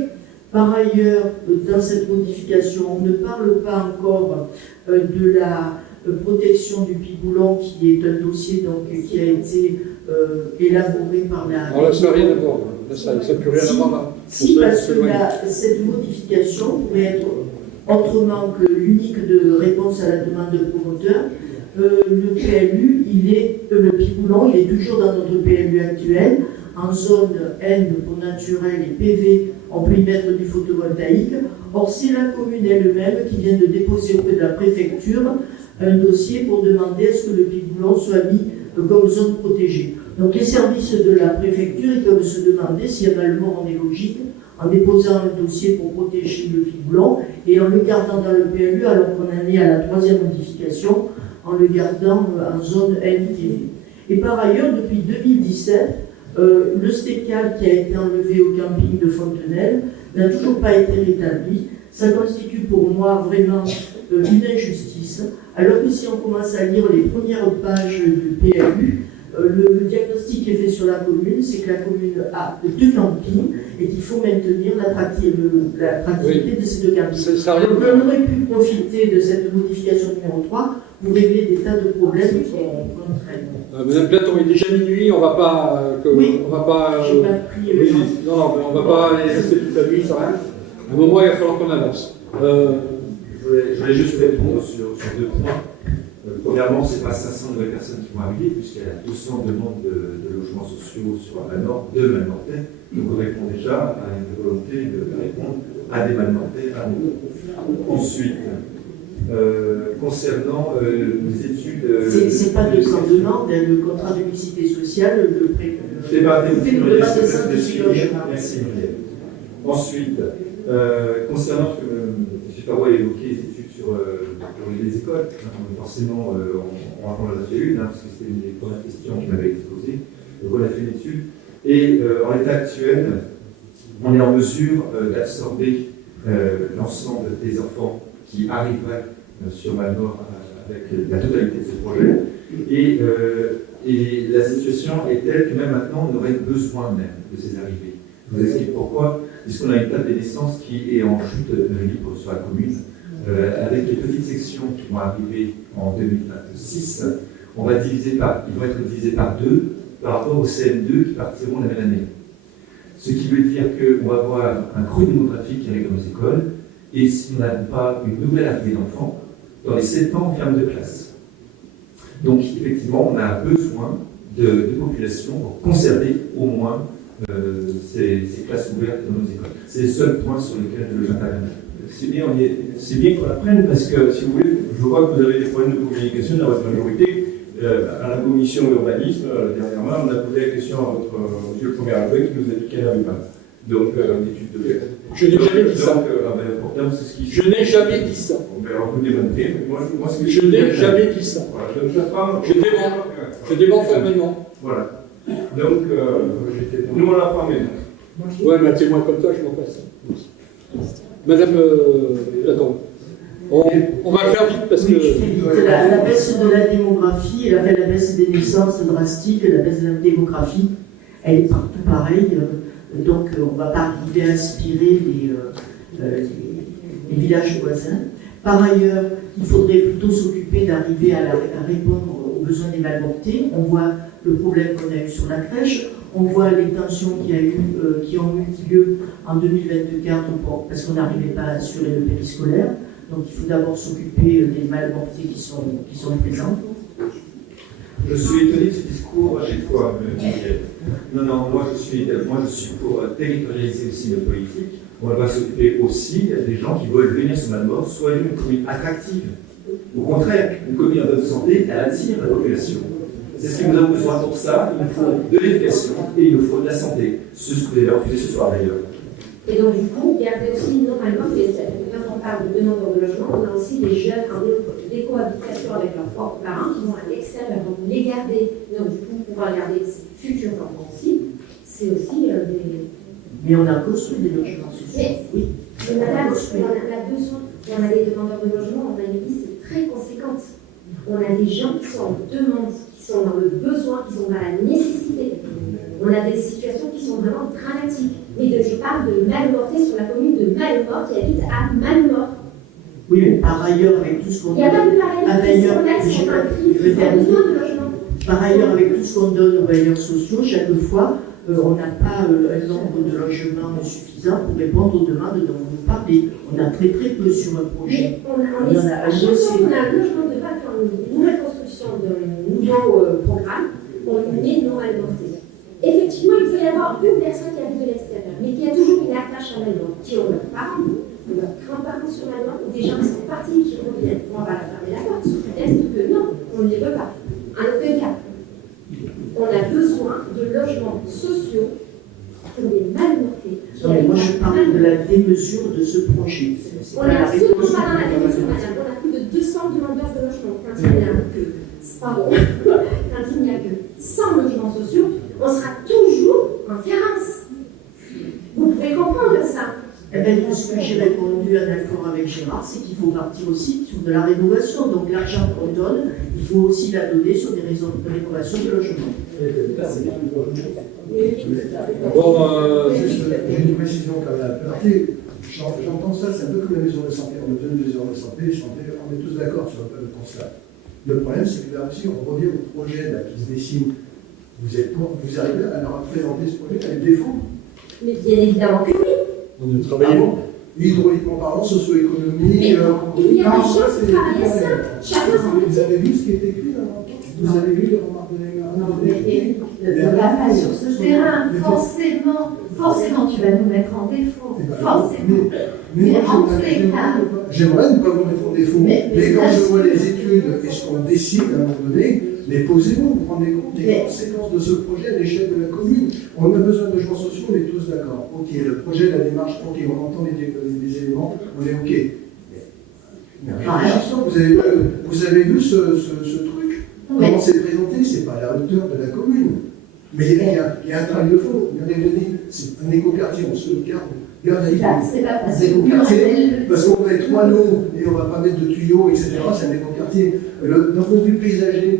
Par ailleurs, dans cette modification, on ne parle pas encore de la protection du pigoulon, qui est un dossier donc, qui a été élaboré par la... Alors là, ça n'a rien à voir. Là, ça n'a plus rien à voir là. Si, parce que cette modification pourrait être autrement que l'unique de réponse à la demande de promoteur. Le PLU, le pigoulon, il est toujours dans notre PLU actuel, en zone N pour naturel et PV, on peut y mettre du photovoltaïque. Or, c'est la commune elle-même qui vient de déposer auprès de la préfecture un dossier pour demander à ce que le pigoulon soit mis comme zone protégée. Donc, les services de la préfecture, ils peuvent se demander si un allemand en est logique, en déposant un dossier pour protéger le pigoulon et en le gardant dans le PLU alors qu'on en est à la 3e modification, en le gardant en zone NTV. Et par ailleurs, depuis 2017, le stécal qui a été enlevé au camping de Fontenelle n'a toujours pas été rétabli. Ça constitue pour moi vraiment une injustice, alors que si on commence à lire les premières pages du PLU, le diagnostic qui est fait sur la commune, c'est que la commune a 2 campings et qu'il faut maintenir l'attractivité de ces 2 campings. Donc on aurait pu profiter de cette modification numéro 3 pour régler des tas de problèmes qu'on traîne. Madame Platon, il est déjà minuit, on va pas... Oui, on va pas j'ai pas pris le temps. Non, on va pas rester toute la nuit, ça rien. À un moment, il va falloir qu'on avance. Je voulais juste répondre sur 2 points. Premièrement, ce n'est pas 500 nouvelles personnes qui vont arriver, puisqu'il y a 200 demandes de logements sociaux sur la Nord, de Malnortais. Donc on répond déjà à une volonté de répondre à des Malnortais à nous. Ensuite, concernant les études... c'est pas 200 demandes, le contrat de mixité sociale, c'est pas des Merci. Ensuite, concernant ce que M. Parois a évoqué, les études sur les écoles, forcément, on en a fait une, parce que c'était une des premières questions qui m'avait été posée. Donc on a fait une étude. Et en l'état actuel, on est en mesure d'absorber l'ensemble des enfants qui arriveraient sur Malnord avec la totalité de ce projet. Et la situation est telle que même maintenant, on aurait besoin même de ces arrivées. Je vous explique pourquoi. Puisqu'on a une table des naissances qui est en chute libre sur la commune, avec les petites sections qui vont arriver en 2026, ils vont être divisés par 2 par rapport aux CM2 qui partiront la même année. Ce qui veut dire qu'on va avoir un creux démographique qui arrive dans nos écoles, et si on n'a pas une nouvelle arrivée d'enfants, dans les 7 ans, on ferme de classe. Donc, effectivement, on a besoin de population pour conserver au moins ces classes ouvertes dans nos écoles. C'est le seul point sur lequel j'interviens. C'est bien qu'on l'apprenne parce que, si vous voulez, je vois que vous avez des problèmes de communication dans votre majorité. À la commission urbanisme, dernièrement, on a posé la question à votre monsieur le premier adjoint qui nous a dit qu'il n'y en avait pas. Donc, d'études de fait. Je n'ai jamais dit ça. Pourtant, c'est ce qui... Je n'ai jamais dit ça. Alors, vous démontez. Je n'ai jamais dit ça. Voilà, donc j'apprends. Je dément formellement. Voilà. Donc, nous, on l'apprend maintenant. Ouais, mais un témoin comme toi, je m'en passe. Madame Platon, on va faire vite parce que... La baisse de la démographie, la baisse des naissances drastique, la baisse de la démographie, elle est partout pareille. Donc, on ne va pas arriver à inspirer les villages voisins. Par ailleurs, il faudrait plutôt s'occuper d'arriver à répondre aux besoins des malportés. On voit le problème qu'on a eu sur la crèche, on voit les tensions qui ont eu lieu en 2024 parce qu'on n'arrivait pas à assurer le périscolaire. Donc il faut d'abord s'occuper des malportés qui sont présents. Je suis étonné de ce discours à chaque fois. Non, moi je suis pour territorialiser aussi notre politique. On va s'occuper aussi des gens qui veulent venir sur Malmort, soit une commune attractive. Au contraire, une commune en bonne santé, elle attire la population. C'est ce que nous avons besoin pour ça. Il nous faut de l'éducation et il nous faut de la santé. C'est ce que vous avez refusé ce soir d'ailleurs. Et donc, du coup, il y avait aussi, normalement, quand on parle de demandeurs de logement, on a aussi des jeunes en décohabitation avec leurs propres parents qui vont à l'extérieur. Donc, les garder, donc du coup, pouvoir garder ces futurs enfants aussi, c'est aussi des... Mais on a construit des logements sociaux. Oui. Madame, on a des demandeurs de logement, on a une liste très conséquente. On a des gens qui sont en demande, qui sont dans le besoin, qui sont dans la nécessité. On a des situations qui sont vraiment dramatiques. Mais je parle de Malemorté sur la commune de Malemort qui habite à Malemort. Oui, mais par ailleurs, avec tout ce qu'on Il n'y a pas de donne. pareil, ils sont là, ils sont en crise, ils ont besoin de logement. Par ailleurs, avec tout ce qu'on donne aux bailleurs sociaux, chaque fois, on n'a pas un nombre de logements suffisant pour répondre aux demandes dont vous parlez. On a très peu sur un projet. On a un logement de vacants, une nouvelle construction d'un nouveau programme, on met non alimenté. Effectivement, il peut y avoir une personne qui habite de l'extérieur, mais qui a toujours une attache à Malemort, qui ont leurs parents, leurs grands-parents sur Malemort, ou des gens qui sont partis, qui reviennent. On va la fermer la porte, sous prétexte que non, on ne les veut pas. En aucun cas. On a besoin de logements sociaux pour les Malemortais. Non, mais moi, je parle de la démesure de ce projet. On n'est absolument pas dans la démesure, madame. On a plus de 200 demandeurs de logement. Quand il n'y a que 100 logements sociaux, on sera toujours en carence. Vous pouvez comprendre ça. Eh bien, tout ce que j'ai répondu en accord avec Gérard, c'est qu'il faut partir aussi sur de la rénovation. Donc l'argent qu'on donne, il faut aussi la donner sur des réseaux de rénovation de logement. Bon, J'ai une précision quand même. J'entends ça, c'est un peu comme la maison de santé. On a besoin de maison de santé, on est tous d'accord sur le constat. Le problème, c'est que là aussi, on revient au projet là, qui se dessine. Vous arrivez à leur présenter ce projet avec défaut? Mais bien évidemment que oui. on a travaillé. Hydrauliquement parlant, socio-économie. Mais il y a des gens qui travaillent ça. Chacun son Vous métier. avez vu ce qui est écrit dans le rapport? Vous avez vu les remarques de Ne va pas sur ce terrain, forcément tu vas nous mettre en défaut, forcément. Mais en tous les cas, j'aimerais ne pas vous mettre en défaut. Mais quand je vois les études et ce qu'on décide à un moment donné, mais posez-vous, vous rendez compte des conséquences de ce projet à l'échelle de la commune. On a besoin de logements sociaux, on est tous d'accord. Ok, le projet, la démarche, ok, on entend les éléments, on est ok. Mais réfléchissons, vous avez vu ce truc? Comment c'est présenté? C'est pas à la hauteur de la commune. Mais il y a un travail de fond. C'est un écoquartier, on se garde à c'est pas un facile. écoquartier, parce qu'on met 3 lots et on ne va pas mettre de tuyaux, etc. C'est un écoquartier. D'un point de vue paysager,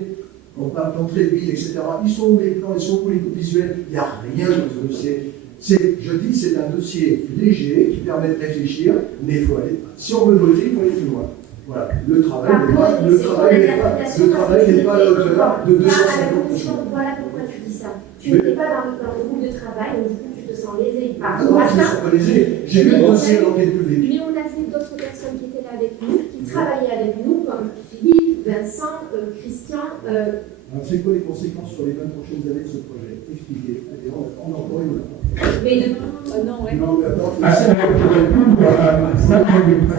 on parle d'entrée de ville, etc. Ils sont où les plans, ils sont où les visuels? Il n'y a rien dans ce dossier. Je dis, c'est un dossier léger qui permet de réfléchir, mais il faut aller. Si on veut voter, il faut aller plus loin. Voilà. Le travail n'est pas à la hauteur de 250%. Voilà pourquoi tu dis ça. Tu n'étais pas dans le groupe de travail, donc du coup tu te sens lésé par Ah non, rapport à je ne ça. suis pas lésé. J'ai vu le dossier à l'enquête publique. Mais on a vu d'autres personnes qui étaient là avec nous, qui travaillaient avec nous, comme Philippe, Vincent, Christian. Alors, c'est quoi les conséquences sur les 20 prochaines années de ce projet? Expliquez. On en pourrait nous. Mais de... Non, mais attends. Ça, pour répondre à ça,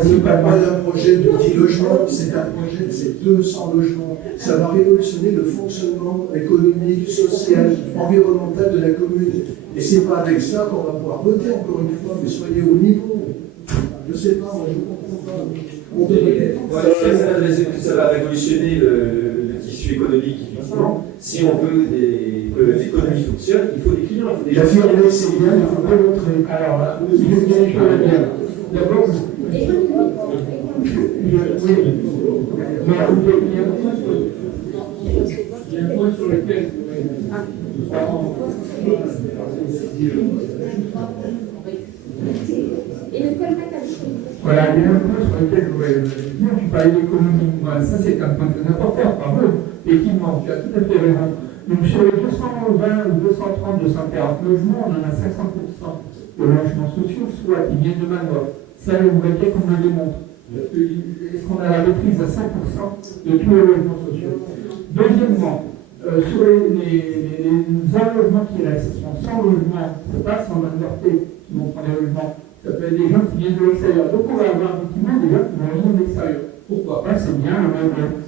C'est pas un projet de 10 logements, c'est un projet, c'est 200 logements. Ça va révolutionner le fonctionnement économique, social, environnemental de la commune. Et c'est pas avec ça qu'on va pouvoir voter encore une fois, mais soyez au niveau. Je sais pas, moi je comprends pas. On devrait... Ça va révolutionner le tissu économique, effectivement. Si on veut que l'économie fonctionne, il faut des clients, il faut des gens. L'affirmer, c'est bien, il faut démontrer. Alors là, il y a des choses à dire. D'abord, il y a un point sur lequel voilà, il y a un point sur lequel je voudrais dire, tu parlais d'économie. Voilà, ça c'est un point très important, bravo. Effectivement, tu as tout à fait raison. Donc sur les 220 ou 230, 240 logements, on en a 50% de logements sociaux, soit qui viennent de Malemort. Ça, je voudrais bien qu'on me le démontre. Est-ce qu'on a la maîtrise à 100% de tous les logements sociaux? Deuxièmement, sur les logements qui restent, sans logement, c'est pas sans Malemortais qui vont prendre les logements. Ça peut être des gens qui viennent de l'extérieur. Donc on va avoir effectivement des gens qui vont venir de l'extérieur. Pourquoi pas? C'est bien,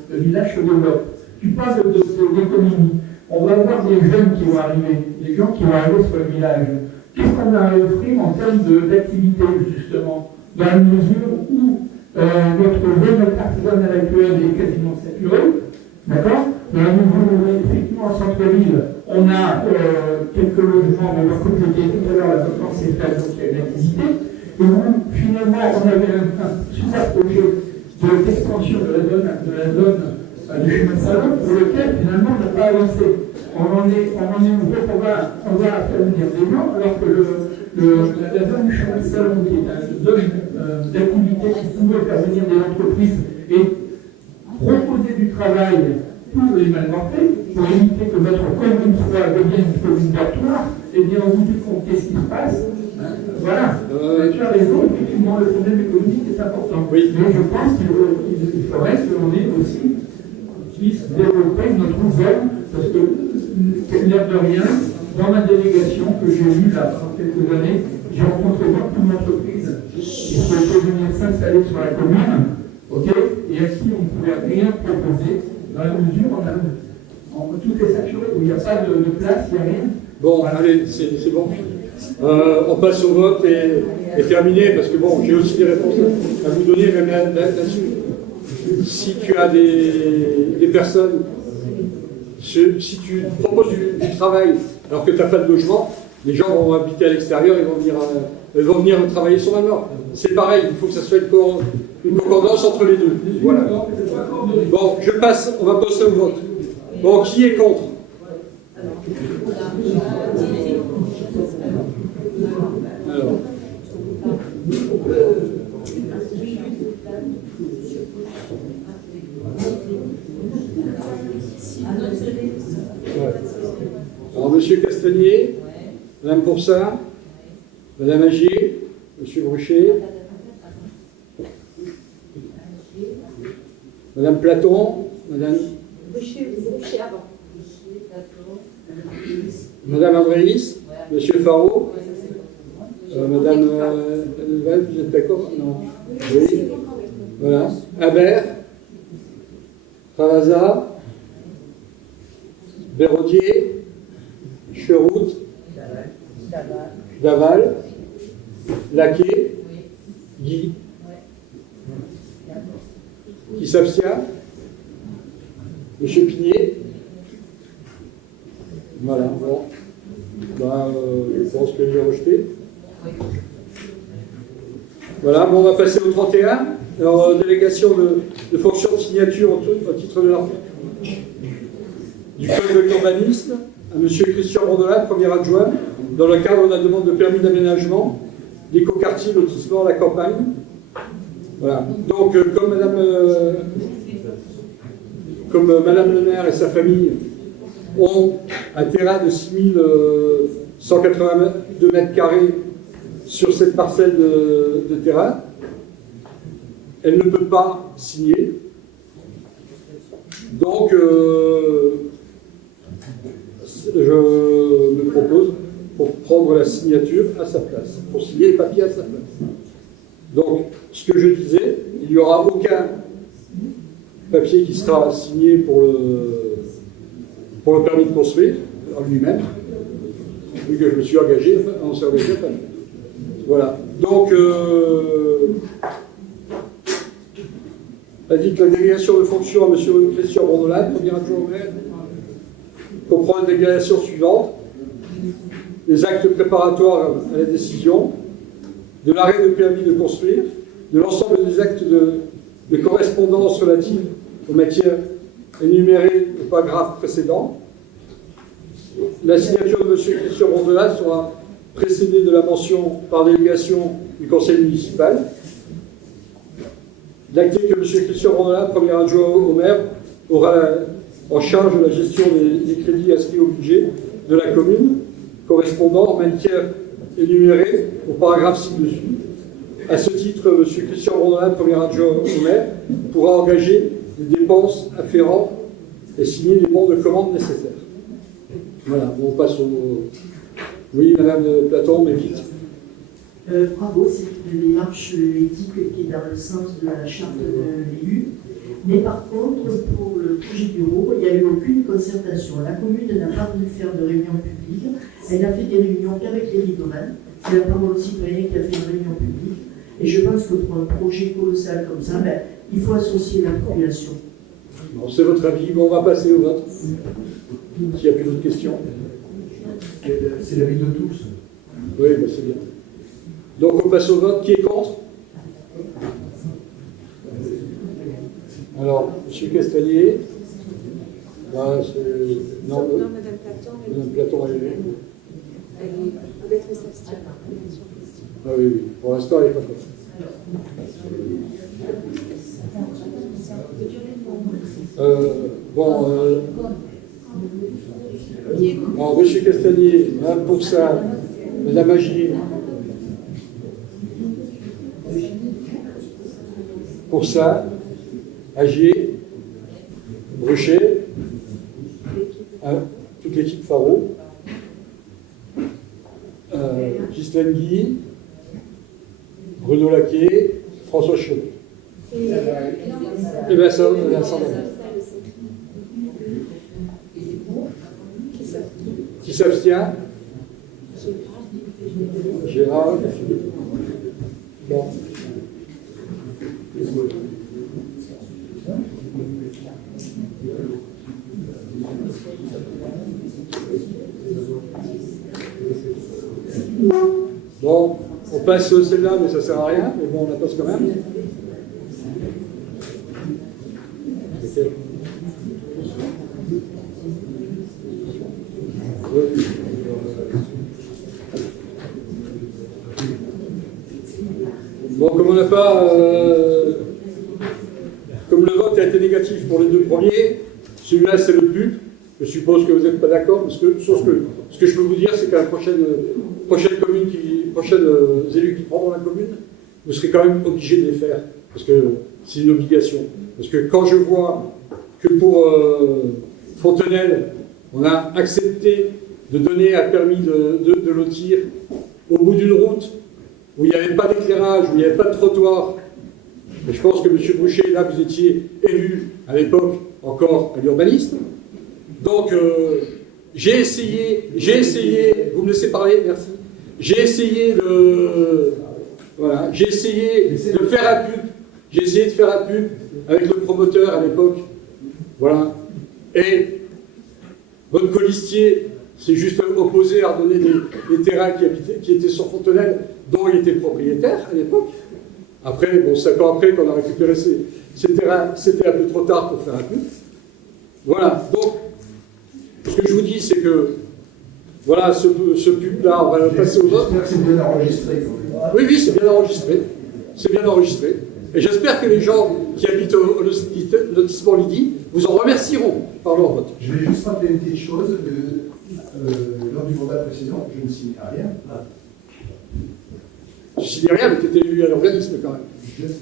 le village se développe. Tu parles d'économie. On va avoir des jeunes qui vont arriver, des gens qui vont arriver sur le village. Qu'est-ce qu'on a à offrir en termes d'activité, justement, dans la mesure où notre zone artisanale actuelle est quasiment saturée, d'accord? Dans la mesure où, effectivement, en centre-ville, on a quelques logements, mais comme je disais tout à l'heure, la maintenance est faible, donc il y a une activité. Et où, finalement, on avait un super projet d'extension de la zone du chemin de salon pour lequel finalement on n'a pas avancé. On en est où? Donc on va faire venir des gens alors que la zone du chemin de salon, qui est une zone d'activité qui pouvait faire venir des entreprises et proposer du travail pour les malnortés, pour éviter que notre commune devienne une commune dortoir, et bien au bout du compte, qu'est-ce qui se passe? Voilà, tu as raison, effectivement, le problème économique est important. Oui. Mais je pense qu'il faudrait qu'on puisse développer notre zone, parce que, l'air de rien, dans ma délégation que j'ai eue là pendant quelques années, j'ai rencontré beaucoup d'entreprises qui souhaitaient venir s'installer sur la commune, et à qui on ne pouvait rien proposer, dans la mesure où tout est saturé, où il n'y a pas de place, il n'y a rien. Bon, allez, c'est bon. On passe au vote et terminé, parce que bon, j'ai aussi des réponses à vous donner même là-dessus. Si tu as des personnes, si tu proposes du travail alors que tu n'as pas de logement, les gens vont habiter à l'extérieur, ils vont venir travailler sur Val-Nord. C'est pareil, il faut que ça soit une concordance entre les deux. Voilà. Bon, on va passer au vote. Bon, qui est contre? Alors. Alors, Monsieur Castagnier, Madame Poursat, Madame Agier, Monsieur Bruchet, Madame Platon, Madame Andréis, Monsieur Faro, Madame Leval, vous êtes d'accord? Non. Oui. Voilà. Habert, Ravasa, Béraudier, Cherout, Daval, Laquet, Guy. Qui s'abstient? Monsieur Pigné. Voilà, bon. Je pense que j'ai rejeté. Voilà, bon, on va passer au 31. Alors, délégation de fonction de signature au titre de l'article du Code de l'urbanisme à M. Christian Rondelat, premier adjoint, dans le cadre de la demande de permis d'aménagement d'écoquartier lotissement à la campagne. Voilà. Donc, comme Madame le maire et sa famille ont un terrain de 6182 mètres carrés sur cette parcelle de terrain, elle ne peut pas signer. Donc, je me propose pour prendre la signature à sa place, pour signer les papiers à sa place. Donc, ce que je disais, il n'y aura aucun papier qui sera signé pour le permis de construire en lui-même, vu que je me suis engagé, on s'est engagé à pas le faire. Voilà. Donc, a dit que la délégation de fonction à M. Christian Rondelat, premier adjoint au maire, comprend une délégation suivante: les actes préparatoires à la décision, de l'arrêt de permis de construire, de l'ensemble des actes de correspondance relatifs aux matières énumérées au paragraphe précédent. La signature de M. Christian Rondelat sera précédée de la mention par délégation du conseil municipal. D'acter que M. Christian Rondelat, premier adjoint au maire, aura en charge de la gestion des crédits inscrits au budget de la commune, correspondant en matière énumérée au paragraphe ci-dessus. À ce titre, M. Christian Rondelat, premier adjoint au maire, pourra engager les dépenses afférentes et signer les bons de commande nécessaires. Voilà, on passe au... Oui, Madame Platon, mais vite. Bravo, c'est une démarche éthique qui est dans le sens de la charte de l'élu. Mais par contre, pour le projet bureau, il n'y a eu aucune concertation. La commune n'a pas voulu faire de réunion publique. Elle a fait des réunions qu'avec les riverains. C'est la parole aux citoyens qui a fait une réunion publique. Et je pense que pour un projet colossal comme ça, il faut associer la population. Bon, c'est votre avis. Bon, on va passer au vote. S'il n'y a plus d'autres questions. C'est l'avis de tous. Oui, c'est bien. Donc on passe au vote. Qui est contre? Alors, M. Castagnier, Bah, non, Non, Madame Platon. Madame Platon, elle est. Elle va être s'abstient. Ah oui, oui. Pour l'instant, elle n'est pas prête. Alors, M. Castagnier, Mme Pourçal, Mme Agier. Pourçal, Agier, Bruchet, toute l'équipe Faro, Ghislaine Guy, Bruno Laquet, François Chaudet. Et bien ça, Vincent Damiens. Qui s'abstient? Gérard. Bon. Bon, on passe celle-là, mais ça sert à rien, mais bon, on la passe quand même. Bon, comme on n'a pas... comme le vote a été négatif pour les deux premiers, celui-là c'est le but. Je suppose que vous n'êtes pas d'accord, parce que ce que je peux vous dire, c'est qu'à la prochaine élus qui prendront la commune, vous serez quand même obligé de les faire, parce que c'est une obligation. Parce que quand je vois que pour Fontenelle, on a accepté de donner un permis de lotir au bout d'une route où il n'y avait pas d'éclairage, où il n'y avait pas de trottoir. Et je pense que M. Boucher, là, vous étiez élu à l'époque encore à l'urbanisme. Donc, j'ai essayé, vous me laissez parler, merci. J'ai essayé de faire un pub. J'ai essayé de faire un pub avec le promoteur à l'époque. Voilà. Et votre colistier s'est juste opposé à redonner des terrains qui étaient sur Fontenelle, dont il était propriétaire à l'époque. Après, bon, 5 ans après qu'on a récupéré ces terrains, c'était un peu trop tard pour faire un pub. Voilà. Donc, ce que je vous dis, c'est que, voilà, ce pub-là, on va le passer aux autres. J'espère que c'est bien enregistré. Oui, c'est bien enregistré. C'est bien enregistré. Et j'espère que les gens qui habitent au lotissement Lydie vous en remercieront par leur vote. Je vais juste rappeler une petite chose. Lors du mandat précédent, je ne signais rien. Je ne signais rien, mais tu étais élu à l'organisme quand même.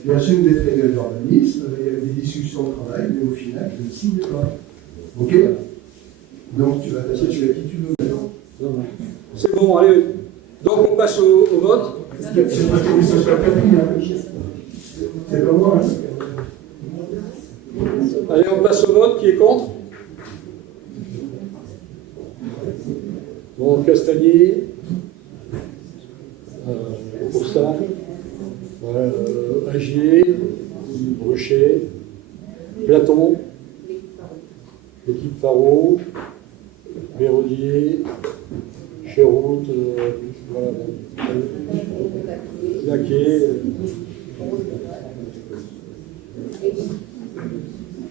Bien sûr, d'être élu à l'organisme, il y avait des discussions de travail, mais au final, je ne signe pas. Ok? Donc tu vas passer qui tu veux maintenant. C'est bon, allez. Donc on passe au vote. C'est pas que ça soit permis, hein. C'est pas moi, hein. Allez, on passe au vote. Qui est contre? Bon, Castagnier. Pour ça. Agier. Bruchet. Platon. L'équipe Faro. Vérodier. Chéroute. Voilà. Laquet.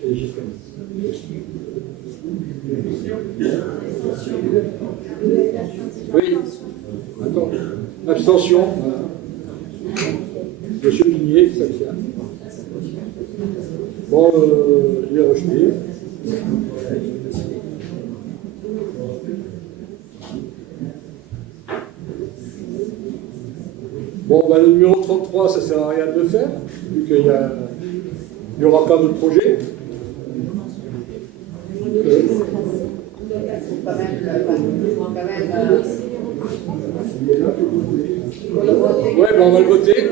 Et Gisèle. Oui. Attends. Abstention. Monsieur Pigné, ça tient. Bon, il est rejeté. Bon, bah, le numéro 33, ça ne sert à rien de le faire, vu qu'il n'y aura pas d'autre projet. Ouais, ben on va le voter.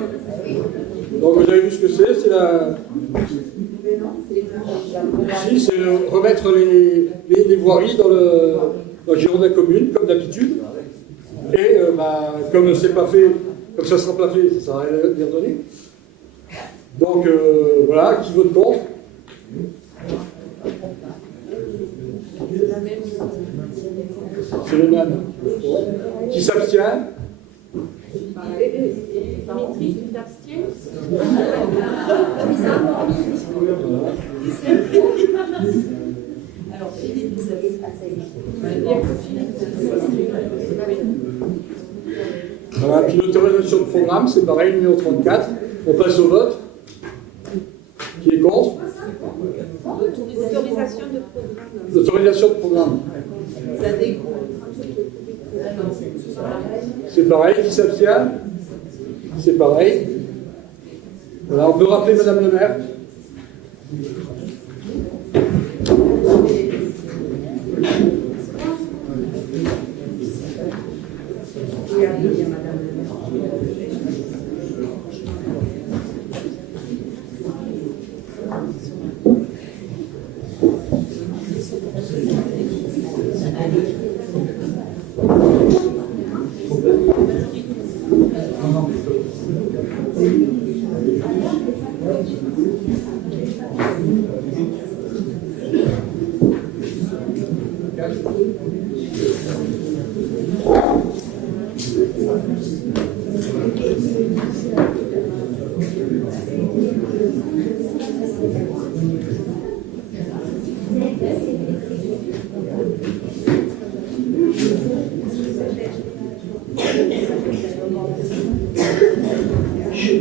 Donc vous avez vu ce que c'est la... Si, c'est remettre les voiries dans le giron de la commune, comme d'habitude. Et comme c'est pas fait, comme ça ne sera pas fait, ça ne sera rien de bien donné. Donc voilà, qui vote contre? C'est le même. Qui s'abstient? Dimitri, tu t'abstiens? Alors, Philippe, vous avez Voilà, puis l'autorisation de programme, c'est pareil, numéro 34. On passe au vote. Qui est contre? Autorisation de programme. L'autorisation de programme. Ça découle. C'est pareil, qui s'abstient? C'est pareil. Voilà, on peut rappeler Madame le maire.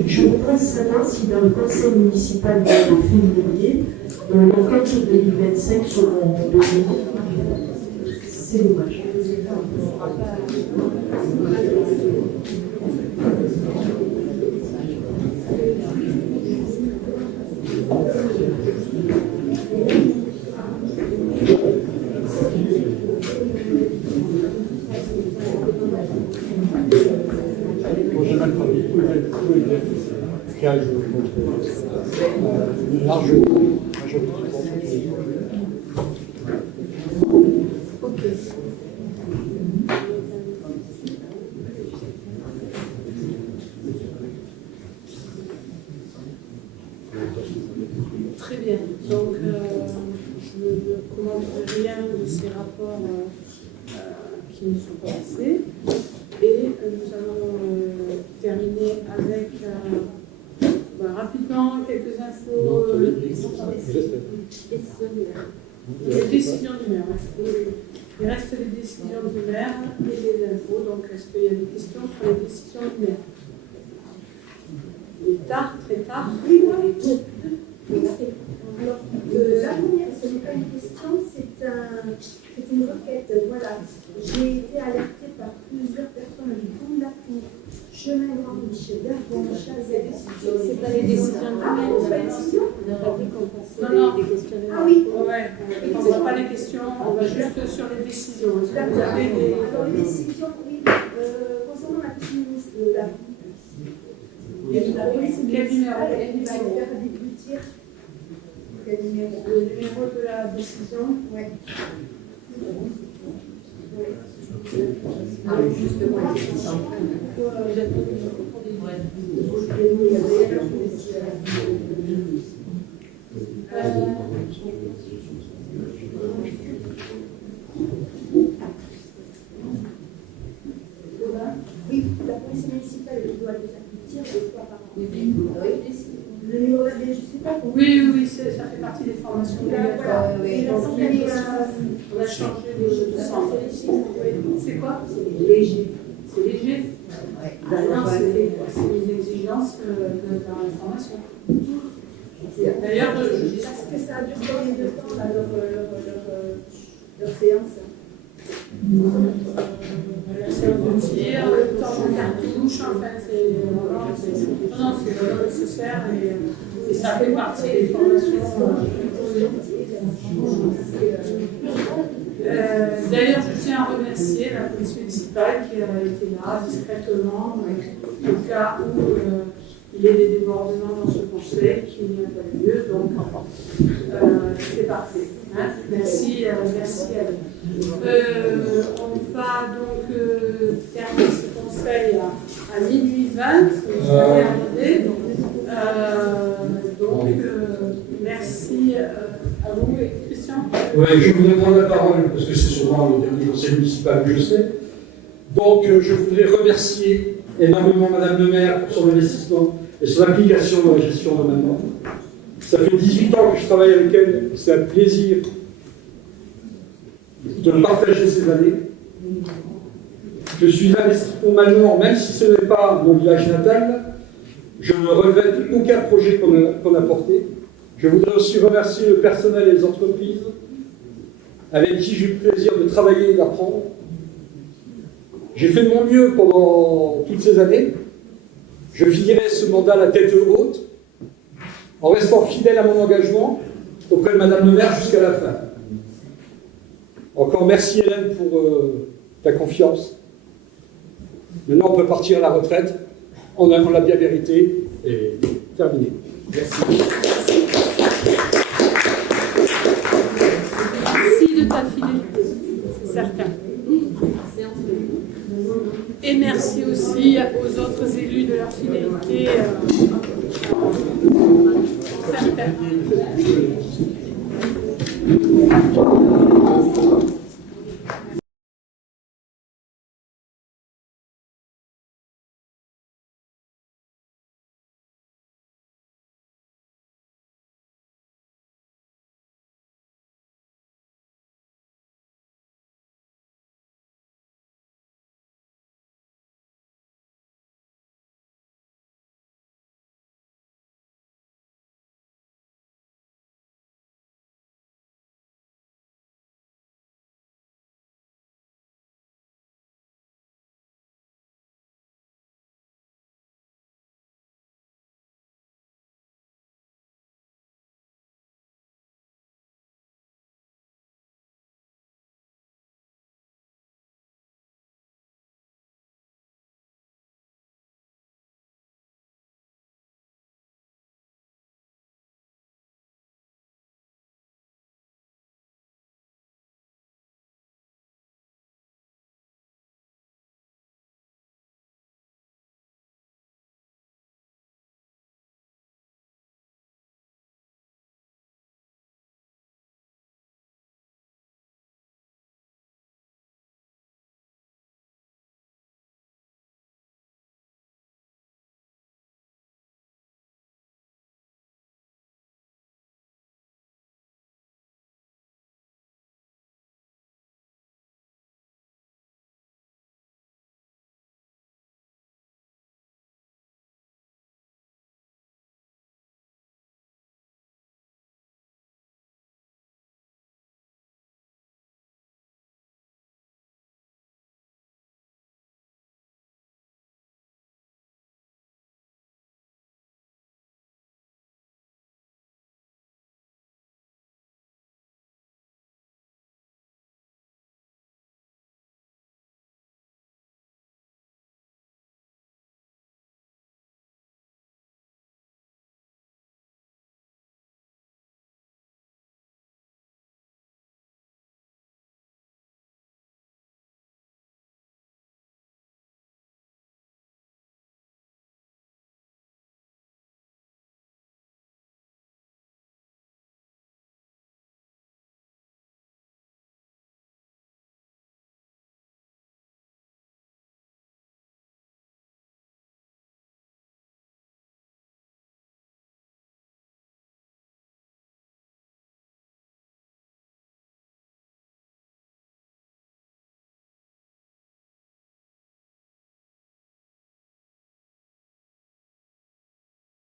Je voudrais savoir si dans le conseil municipal de février, les comptes de 2025 seront donnés. C'est dommage. Très bien. Donc, je ne commente rien de ces rapports qui ne sont pas passés. Et nous allons terminer avec rapidement quelques infos. Les décisions du maire. Il reste les décisions du maire et les infos. Donc, est-ce qu'il y a des questions sur les décisions du maire? Il est tard, très tard. Oui, moi, alors, la première, ce n'est pas une question, c'est une requête. Voilà. J'ai été alertée par plusieurs personnes du fond de la cour. Chemin Grand Michel, bon, c'est pas les décisions du maire, c'est pas les décisions. Non, des questionnaires. Ah oui. Ouais, on ne voit pas les questions, on va juste sur les décisions. Est-ce que vous avez des... Alors, les décisions, oui, concernant la petite ministre de la Quel numéro? Le numéro de la décision? Oui. Oui, la police municipale doit les faire tirer 2 fois par an. Le numéro de je sais pas. Oui, ça fait partie des formations obligatoires. On va changer de centre. C'est quoi? C'est léger. C'est léger? Non, c'est les exigences de la formation. D'ailleurs, je dis Parce que ça dure combien de temps là, leur séance? la séance de tir, le temps de cartouche, en fait, c'est vraiment nécessaire et ça fait partie des formations. D'ailleurs, je tiens à remercier la police municipale qui a été là discrètement au cas où il y ait des débordements dans ce conseil qui n'y a pas lieu. Donc, c'est parfait. Hein, merci à vous. On va donc terminer ce conseil à minuit 20. Donc, merci à vous, Christian. Oui, je voudrais prendre la parole parce que c'est souvent le dernier conseil municipal que je sais. Donc, je voudrais remercier énormément Madame le maire pour son investissement et son implication dans la gestion de maintenant. Ça fait 18 ans que je travaille avec elle, c'est un plaisir de partager ces années. Je suis investi pour Malmort, même si ce n'est pas mon village natal. Je ne regrette aucun projet qu'on a porté. Je voudrais aussi remercier le personnel et les entreprises avec qui j'ai eu le plaisir de travailler et d'apprendre. J'ai fait de mon mieux pendant toutes ces années. Je finirai ce mandat la tête haute, en restant fidèle à mon engagement auprès de Madame le maire jusqu'à la fin. Encore merci Hélène pour ta confiance. Maintenant on peut partir à la retraite, on a la bien vérité et terminé. Merci. Merci de ta fidélité, c'est certain. Et merci aussi aux autres élus de leur fidélité. Certains.